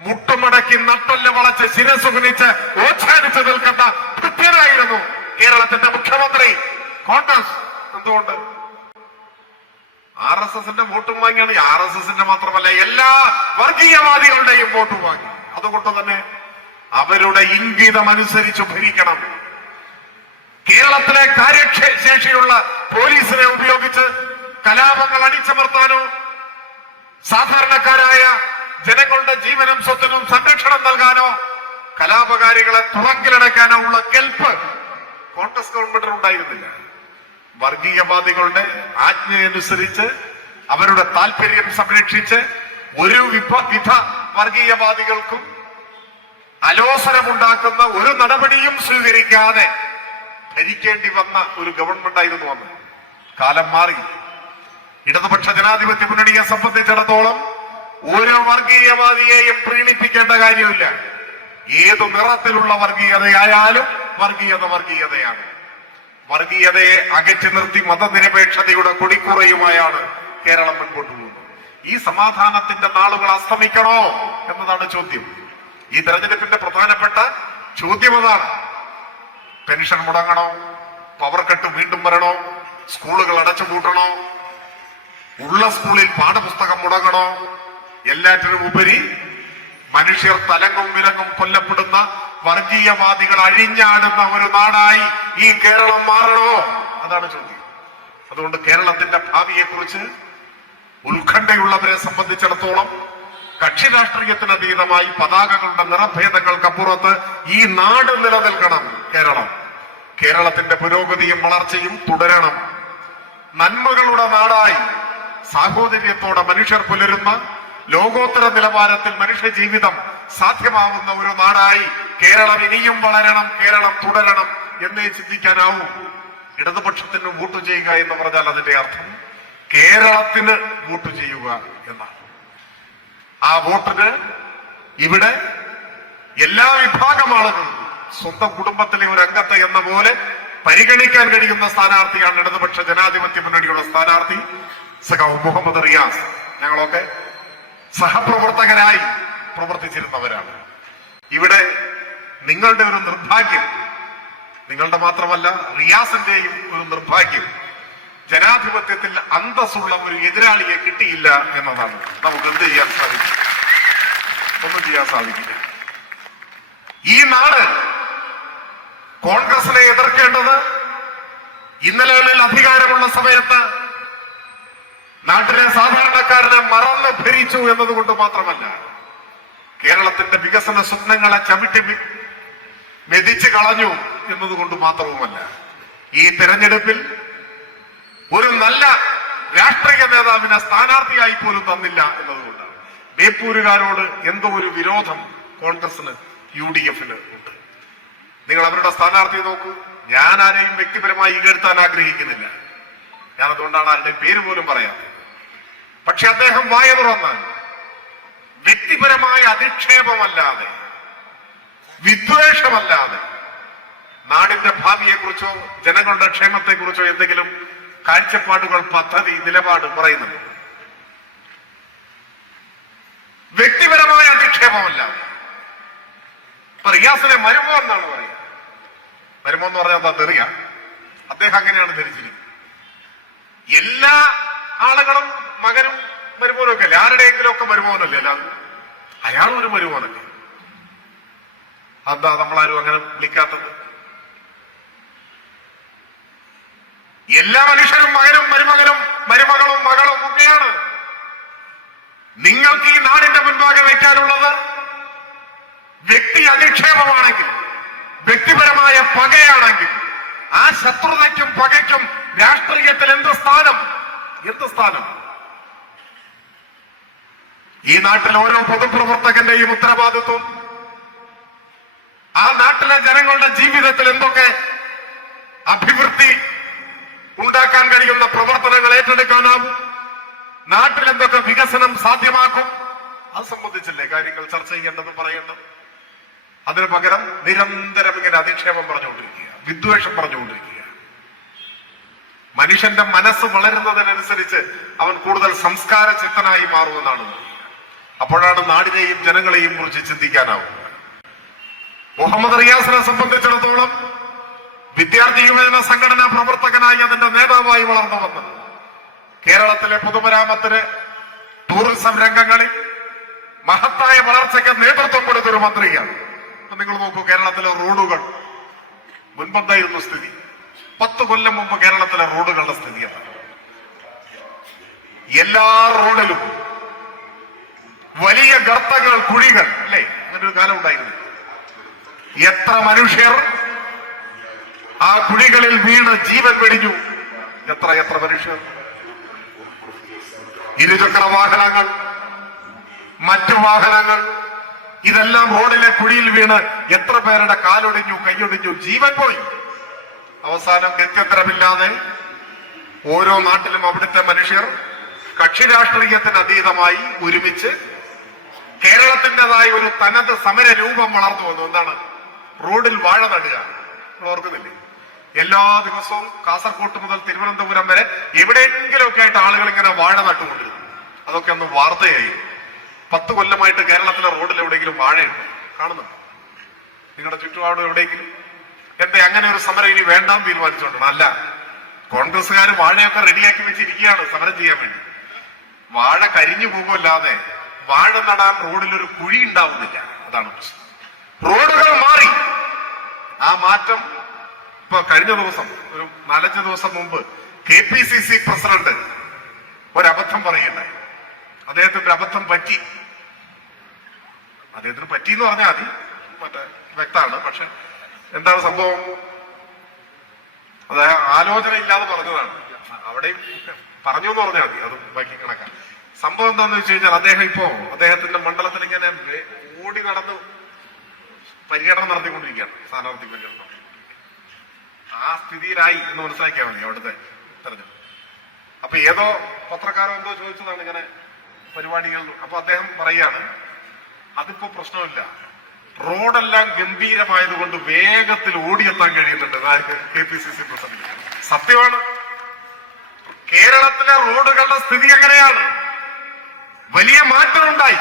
മുട്ടുമടക്കി നട്ടല് വളച്ച് ശിരസ് കുനിച്ച് ഓച്ഛാനിച്ച് നിൽക്കുന്ന കൃത്യനായിരുന്നു കേരളത്തിന്റെ മുഖ്യമന്ത്രി. കോൺഗ്രസ് എന്തുകൊണ്ട്? RSSന്റെ വോട്ടും വാങ്ങിയാണ്. RSSന്റെ മാത്രമല്ല എല്ലാ വർഗീയവാദികളുടെയും വോട്ടും വാങ്ങി. അതുകൊണ്ട് തന്നെ അവരുടെ ഇംഗിതമനുസരിച്ച് ഭരിക്കണം. കേരളത്തിലെ കാര്യശേഷിയുള്ള പോലീസിനെ ഉപയോഗിച്ച് കലാപങ്ങൾ അടിച്ചമർത്താനോ സാധാരണക്കാരായ ജനങ്ങളുടെ ജീവനും സ്വത്തിനും സംരക്ഷണം നൽകാനോ കലാപകാരികളെ തുളങ്കിലടക്കാനോ ഉള്ള കെൽപ്പ് കോൺഗ്രസ് ഗവൺമെന്റിന് ഉണ്ടായിരുന്നില്ല. വർഗീയവാദികളുടെ ആജ്ഞയനുസരിച്ച് അവരുടെ താല്പര്യം സംരക്ഷിച്ച് ഒരു വിധ വർഗീയവാദികൾക്കും അലോസരമുണ്ടാക്കുന്ന ഒരു നടപടിയും സ്വീകരിക്കാതെ ഭരിക്കേണ്ടി വന്ന ഒരു ഗവൺമെന്റ് ആയിരുന്നു അന്ന്. കാലം മാറി. ഇടതുപക്ഷ ജനാധിപത്യ മുന്നണിയെ സംബന്ധിച്ചിടത്തോളം ഓരോ വർഗീയവാദിയെയും പ്രീണിപ്പിക്കേണ്ട കാര്യമില്ല. ഏതു നിറത്തിലുള്ള വർഗീയതയായാലും വർഗീയതയാണ്. വർഗീയതയെ അകറ്റി നിർത്തി മതനിരപേക്ഷതയുടെ കൊടിക്കുറയുമായാണ് കേരളം മുൻപോട്ട് പോകുന്നത്. ഈ സമാധാനത്തിന്റെ നാളുകൾ അസ്തമിക്കണോ എന്നതാണ് ചോദ്യം. ഈ തെരഞ്ഞെടുപ്പിന്റെ പ്രധാനപ്പെട്ട ചോദ്യം അതാണ്. പെൻഷൻ മുടങ്ങണോ? പവർ കട്ട് വീണ്ടും വരണോ? സ്കൂളുകൾ അടച്ചുപൂട്ടണോ? ഉള്ള സ്കൂളിൽ പാഠപുസ്തകം മുടങ്ങണോ? എല്ലാറ്റിനും ഉപരി മനുഷ്യർ തലങ്ങും വിലങ്ങും കൊല്ലപ്പെടുന്ന വർഗീയവാദികൾ അഴിഞ്ഞാടുന്ന ഒരു നാടായി ഈ കേരളം മാറണോ? അതാണ് ചോദ്യം. അതുകൊണ്ട് കേരളത്തിന്റെ ഭാവിയെക്കുറിച്ച് ഉത്കണ്ഠയുള്ളവരെ സംബന്ധിച്ചിടത്തോളം കക്ഷി രാഷ്ട്രീയത്തിന് അതീതമായി പതാകകളുടെ നിറഭേദങ്ങൾക്കപ്പുറത്ത് ഈ നാട് നിലനിൽക്കണം. കേരളത്തിന്റെ പുരോഗതിയും വളർച്ചയും തുടരണം. നന്മകളുടെ നാടായി സാഹോദര്യത്തോടെ മനുഷ്യർ പുലരുന്ന ലോകോത്തര നിലവാരത്തിൽ മനുഷ്യ ജീവിതം സാധ്യമാവുന്ന ഒരു നാടായി കേരളം ഇനിയും വളരണം, കേരളം തുടരണം എന്നേ ചിന്തിക്കാനാവൂ. ഇടതുപക്ഷത്തിന് വോട്ട് ചെയ്യുക എന്ന് പറഞ്ഞാൽ അതിന്റെ അർത്ഥം കേരളത്തിന് വോട്ട് ചെയ്യുക എന്നാണ്. ആ വോട്ടിന് ഇവിടെ എല്ലാ വിഭാഗം ആളുകളും സ്വന്തം കുടുംബത്തിലെ ഒരു അംഗത്തെ എന്ന പോലെ പരിഗണിക്കാൻ കഴിയുന്ന സ്ഥാനാർത്ഥിയാണ് ഇടതുപക്ഷ ജനാധിപത്യ മുന്നണിയുടെ സ്ഥാനാർത്ഥി സഖാവ് മുഹമ്മദ് റിയാസ്. ഞങ്ങളൊക്കെ സഹപ്രവർത്തകരായി പ്രവർത്തിച്ചിരുന്നവരാണ്. ഇവിടെ നിങ്ങളുടെ ഒരു നിർഭാഗ്യം, നിങ്ങളുടെ മാത്രമല്ല റിയാസിന്റെയും ഒരു നിർഭാഗ്യം, ജനാധിപത്യത്തിൽ അന്തസ്സുള്ള ഒരു എതിരാളിയെ കിട്ടിയില്ല എന്നതാണ്. നമുക്ക് എന്ത് ചെയ്യാൻ സാധിക്കും? ഒന്നും ചെയ്യാൻ സാധിക്കില്ല. ഈ നാട് കോൺഗ്രസിനെ എതിർക്കേണ്ടത് ഇന്നലകളിൽ അധികാരമുള്ള സമയത്ത് നാട്ടിലെ സാധാരണക്കാരനെ മറന്ന് ഭരിച്ചു എന്നതുകൊണ്ട് മാത്രമല്ല, കേരളത്തിന്റെ വികസന സ്വപ്നങ്ങളെ ചവിട്ടി മെതിച്ചു കളഞ്ഞു എന്നതുകൊണ്ട് മാത്രവുമല്ല, ഈ തെരഞ്ഞെടുപ്പിൽ ഒരു നല്ല രാഷ്ട്രീയ നേതാവിനെ സ്ഥാനാർത്ഥിയായി പോലും തന്നില്ല എന്നതുകൊണ്ടാണ്. ബേപ്പൂരുകാരോട് എന്തോ ഒരു വിരോധം കോൺഗ്രസിന് UDF ഉണ്ട്. നിങ്ങൾ അവരുടെ സ്ഥാനാർത്ഥിയെ നോക്കൂ. ഞാൻ ആരെയും വ്യക്തിപരമായി ഇകഴ്ത്താൻ ആഗ്രഹിക്കുന്നില്ല, ഞാൻ അതുകൊണ്ടാണ് ആരുടെയും പേര് പോലും പറയാത്തത്. പക്ഷെ അദ്ദേഹം വായ തുറന്നാൽ വ്യക്തിപരമായ അധിക്ഷേപമല്ലാതെ, വിദ്വേഷമല്ലാതെ നാടിന്റെ ഭാവിയെക്കുറിച്ചോ ജനങ്ങളുടെ ക്ഷേമത്തെക്കുറിച്ചോ എന്തെങ്കിലും കാഴ്ചപ്പാടുകൾ, പദ്ധതി, നിലപാട് പറയുന്നുണ്ട്. വ്യക്തിപരമായ അധിക്ഷേപമല്ല. റിയാസിനെ മരുമോ എന്നാണ് പറയുക. മരുമോ എന്ന് പറഞ്ഞാൽ എന്താ തെറിയ? അദ്ദേഹം അങ്ങനെയാണ് ധരിച്ചിരിക്കുന്നത്. എല്ലാ ആളുകളും മകനും മരുമോനും ഒക്കെ അല്ലേ? ആരുടെയെങ്കിലും ഒക്കെ മരുമോനല്ലേ? അല്ല, അയാളും ഒരു മരുമോനല്ലേ? എന്താ നമ്മളാരും അങ്ങനെ വിളിക്കാത്തത്? എല്ലാ മനുഷ്യരും മകനും മരുമകനും മരുമകളും മകളും ഒക്കെയാണ്. നിങ്ങൾക്ക് ഈ നാടിന്റെ മുൻപാകെ വയ്ക്കാനുള്ളത് വ്യക്തി അധിക്ഷേപമാണെങ്കിൽ, വ്യക്തിപരമായ പകയാണെങ്കിൽ, ആ ശത്രുതയ്ക്കും പകയ്ക്കും രാഷ്ട്രീയത്തിൽ എന്ത് സ്ഥാനം? എന്ത് സ്ഥാനം? ഈ നാട്ടിൽ ഓരോ പൊതുപ്രവർത്തകന്റെയും ഉത്തരവാദിത്വം ആ നാട്ടിലെ ജനങ്ങളുടെ ജീവിതത്തിൽ എന്തൊക്കെ അഭിവൃദ്ധി ഉണ്ടാക്കാൻ കഴിയുന്ന പ്രവർത്തനങ്ങൾ ഏറ്റെടുക്കാനാവും, നാട്ടിൽ എന്തൊക്കെ വികസനം സാധ്യമാക്കും, അത് സംബന്ധിച്ചല്ലേ കാര്യങ്ങൾ ചർച്ച ചെയ്യേണ്ടത്, പറയേണ്ടത്. അതിനു പകരം നിരന്തരം ഇങ്ങനെ അധിക്ഷേപം പറഞ്ഞുകൊണ്ടിരിക്കുക, വിദ്വേഷം പറഞ്ഞുകൊണ്ടിരിക്കുക. മനുഷ്യന്റെ മനസ്സ് വളരുന്നതിനനുസരിച്ച് അവൻ കൂടുതൽ സംസ്കാര ചിത്തനായി മാറുമെന്നാണ്. അപ്പോഴാണ് നാടിനെയും ജനങ്ങളെയും കുറിച്ച് ചിന്തിക്കാനാവും. മുഹമ്മദ് റിയാസിനെ സംബന്ധിച്ചിടത്തോളം വിദ്യാർത്ഥി യുവജന സംഘടനാ പ്രവർത്തകനായി അതിന്റെ നേതാവായി വളർന്നു വന്ന് കേരളത്തിലെ പൊതുമരാമത്തിന്, ടൂറിസം രംഗങ്ങളിൽ മഹത്തായ വളർച്ചയ്ക്ക് നേതൃത്വം കൊടുത്തൊരു മന്ത്രിയാണ്. നിങ്ങൾ നോക്കൂ, കേരളത്തിലെ റോഡുകൾ മുൻപെന്തായിരുന്നു സ്ഥിതി? 10 കൊല്ലം മുമ്പ് കേരളത്തിലെ റോഡുകളുടെ സ്ഥിതി എന്താണ്? എല്ലാ റോഡിലും വലിയ ഗർത്തങ്ങൾ, കുഴികൾ, അല്ലേ? അങ്ങനൊരു കാലം ഉണ്ടായിരുന്നു. എത്ര മനുഷ്യർ ആ കുഴികളിൽ വീണ് ജീവൻ വെടിഞ്ഞു! എത്ര എത്ര മനുഷ്യർ! ഇരുചക്ര വാഹനങ്ങൾ, മറ്റു വാഹനങ്ങൾ, ഇതെല്ലാം റോഡിലെ കുഴിയിൽ വീണ് എത്ര പേരുടെ കാലൊടിഞ്ഞു, കൈയൊടിഞ്ഞു, ജീവൻ പോയി. അവസാനം ഗത്യന്തരമില്ലാതെ ഓരോ നാട്ടിലും അവിടുത്തെ മനുഷ്യർ കക്ഷി രാഷ്ട്രീയത്തിന് അതീതമായി ഒരുമിച്ച് കേരളത്തിൻ്റെതായ ഒരു തനത് സമര രൂപം വളർന്നു വന്നു. എന്താണ്? റോഡിൽ വാഴ നടുക. ഓർക്കുന്നില്ലേ? എല്ലാ ദിവസവും കാസർകോട്ട് മുതൽ തിരുവനന്തപുരം വരെ എവിടെയെങ്കിലുമൊക്കെ ആയിട്ട് ആളുകൾ ഇങ്ങനെ വാഴ നട്ടുകൊണ്ടിരുന്നു. അതൊക്കെ ഒന്ന് വാർത്തയായി. 10 കൊല്ലമായിട്ട് കേരളത്തിലെ റോഡിൽ എവിടെയെങ്കിലും വാഴയുണ്ട്? കാണുന്നുണ്ടോ? നിങ്ങളുടെ ചുറ്റുപാടും എവിടെയെങ്കിലും? എന്തേ അങ്ങനെ ഒരു സമരം ഇനി വേണ്ടാം തീരുമാനിച്ചോണ്ടാണ്? അല്ല, കോൺഗ്രസ്സുകാർ വാഴയൊക്കെ റെഡിയാക്കി വെച്ചിരിക്കുകയാണ് സമരം ചെയ്യാൻ വേണ്ടി. വാഴ കരിഞ്ഞു പോകുമല്ലാതെ വാഴ നടാൻ റോഡിലൊരു കുഴി ഉണ്ടാവുന്നില്ല. അതാണ് പ്രശ്നം. റോഡുകൾ മാറി. ആ മാറ്റം ഇപ്പൊ കഴിഞ്ഞ ദിവസം, ഒരു 4-5 ദിവസം മുമ്പ് KPCC പ്രസിഡന്റ് ഒരബദ്ധം പറയുണ്ടായി. അദ്ദേഹത്തിന്റെ അബദ്ധം പറ്റി. അദ്ദേഹത്തിന് പറ്റിയെന്ന് പറഞ്ഞാൽ മതി, മറ്റേ വ്യക്തമാണ്. പക്ഷെ എന്താണ് സംഭവം? അദ്ദേഹം ആലോചന ഇല്ലാതെ പറഞ്ഞതാണ്. അവിടെയും പറഞ്ഞു എന്ന് പറഞ്ഞാൽ മതി, അത് ബാക്കി കണക്കാണ്. സംഭവം എന്താന്ന് വെച്ച് കഴിഞ്ഞാൽ, അദ്ദേഹം ഇപ്പോ അദ്ദേഹത്തിന്റെ മണ്ഡലത്തിൽ ഇങ്ങനെ ഓടി നടന്ന് പര്യടനം നടത്തിക്കൊണ്ടിരിക്കുകയാണ്, സ്ഥാനാർത്ഥി പര്യടനം. ആ സ്ഥിതിയിലായി എന്ന് മനസ്സിലാക്കിയാൽ മതി അവിടുത്തെ തെരഞ്ഞെടുപ്പ്. അപ്പൊ ഏതോ പത്രക്കാരോ എന്തോ ചോദിച്ചതാണ് ഇങ്ങനെ പരിപാടികൾ. അപ്പൊ അദ്ദേഹം പറയാണ്, അതിപ്പോ പ്രശ്നമില്ല, റോഡെല്ലാം ഗംഭീരമായതുകൊണ്ട് വേഗത്തിൽ ഓടിയെത്താൻ കഴിയുന്നുണ്ട് KPCC പ്രസിഡന്റ്. സത്യമാണ്. കേരളത്തിലെ റോഡുകളുടെ സ്ഥിതി എങ്ങനെയാണ്? വലിയ മാറ്റമുണ്ടായി.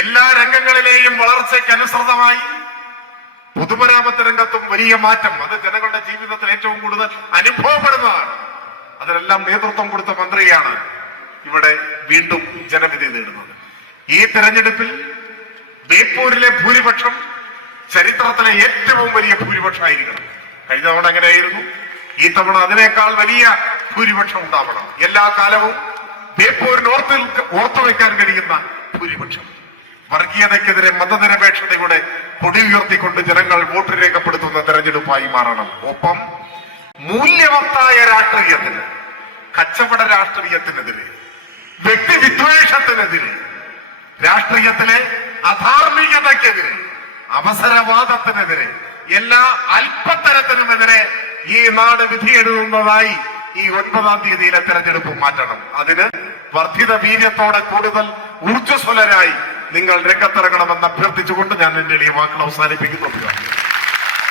എല്ലാ രംഗങ്ങളിലെയും വളർച്ചയ്ക്ക് അനുസൃതമായി പൊതുമരാമത്ത് രംഗത്തും വലിയ മാറ്റം. അത് ജനങ്ങളുടെ ജീവിതത്തിൽ ഏറ്റവും കൂടുതൽ അനുഭവപ്പെടുന്നതാണ്. അതിനെല്ലാം നേതൃത്വം കൊടുത്ത മന്ത്രിയാണ് ഇവിടെ വീണ്ടും ജനവിധി നേടുന്നത്. ഈ തെരഞ്ഞെടുപ്പിൽ ബേപ്പൂരിലെ ഭൂരിപക്ഷം ചരിത്രത്തിലെ ഏറ്റവും വലിയ ഭൂരിപക്ഷമായിരിക്കണം. കഴിഞ്ഞ തവണ എങ്ങനെയായിരുന്നു? ഈ തവണ അതിനേക്കാൾ വലിയ ഭൂരിപക്ഷം ഉണ്ടാവണം. എല്ലാ കാലവും ബേപ്പൂരിന് ഓർത്തുവെക്കാൻ കഴിയുന്ന ഭൂരിപക്ഷം. വർഗീയതയ്ക്കെതിരെ മതനിരപേക്ഷതയുടെ കൊടി ഉയർത്തിക്കൊണ്ട് ജനങ്ങൾ വോട്ട് രേഖപ്പെടുത്തുന്ന തെരഞ്ഞെടുപ്പായി മാറണം. ഒപ്പം മൂല്യവത്തായ രാഷ്ട്രീയത്തിന്, കച്ചവട രാഷ്ട്രീയത്തിനെതിരെ, വ്യക്തിവിദ്വേഷത്തിനെതിരെ, രാഷ്ട്രീയത്തിലെ അധാർമികതയ്ക്കെതിരെ, അവസരവാദത്തിനെതിരെ, എല്ലാ അല്പത്തരത്തിനുമെതിരെ ഈ നാട് വിധിയെഴുതുന്നതായി ഈ 9-ാം തീയതിയിലെ തെരഞ്ഞെടുപ്പ് മാറ്റണം. അതിന് വർദ്ധിത വീര്യത്തോടെ കൂടുതൽ ഊർജ്ജസ്വലരായി നിങ്ങൾ രംഗത്തിറങ്ങണമെന്ന് അഭ്യർത്ഥിച്ചുകൊണ്ട് ഞാൻ എന്റെ എളിയ വാക്കുകൾ അവസാനിപ്പിക്കുന്നു.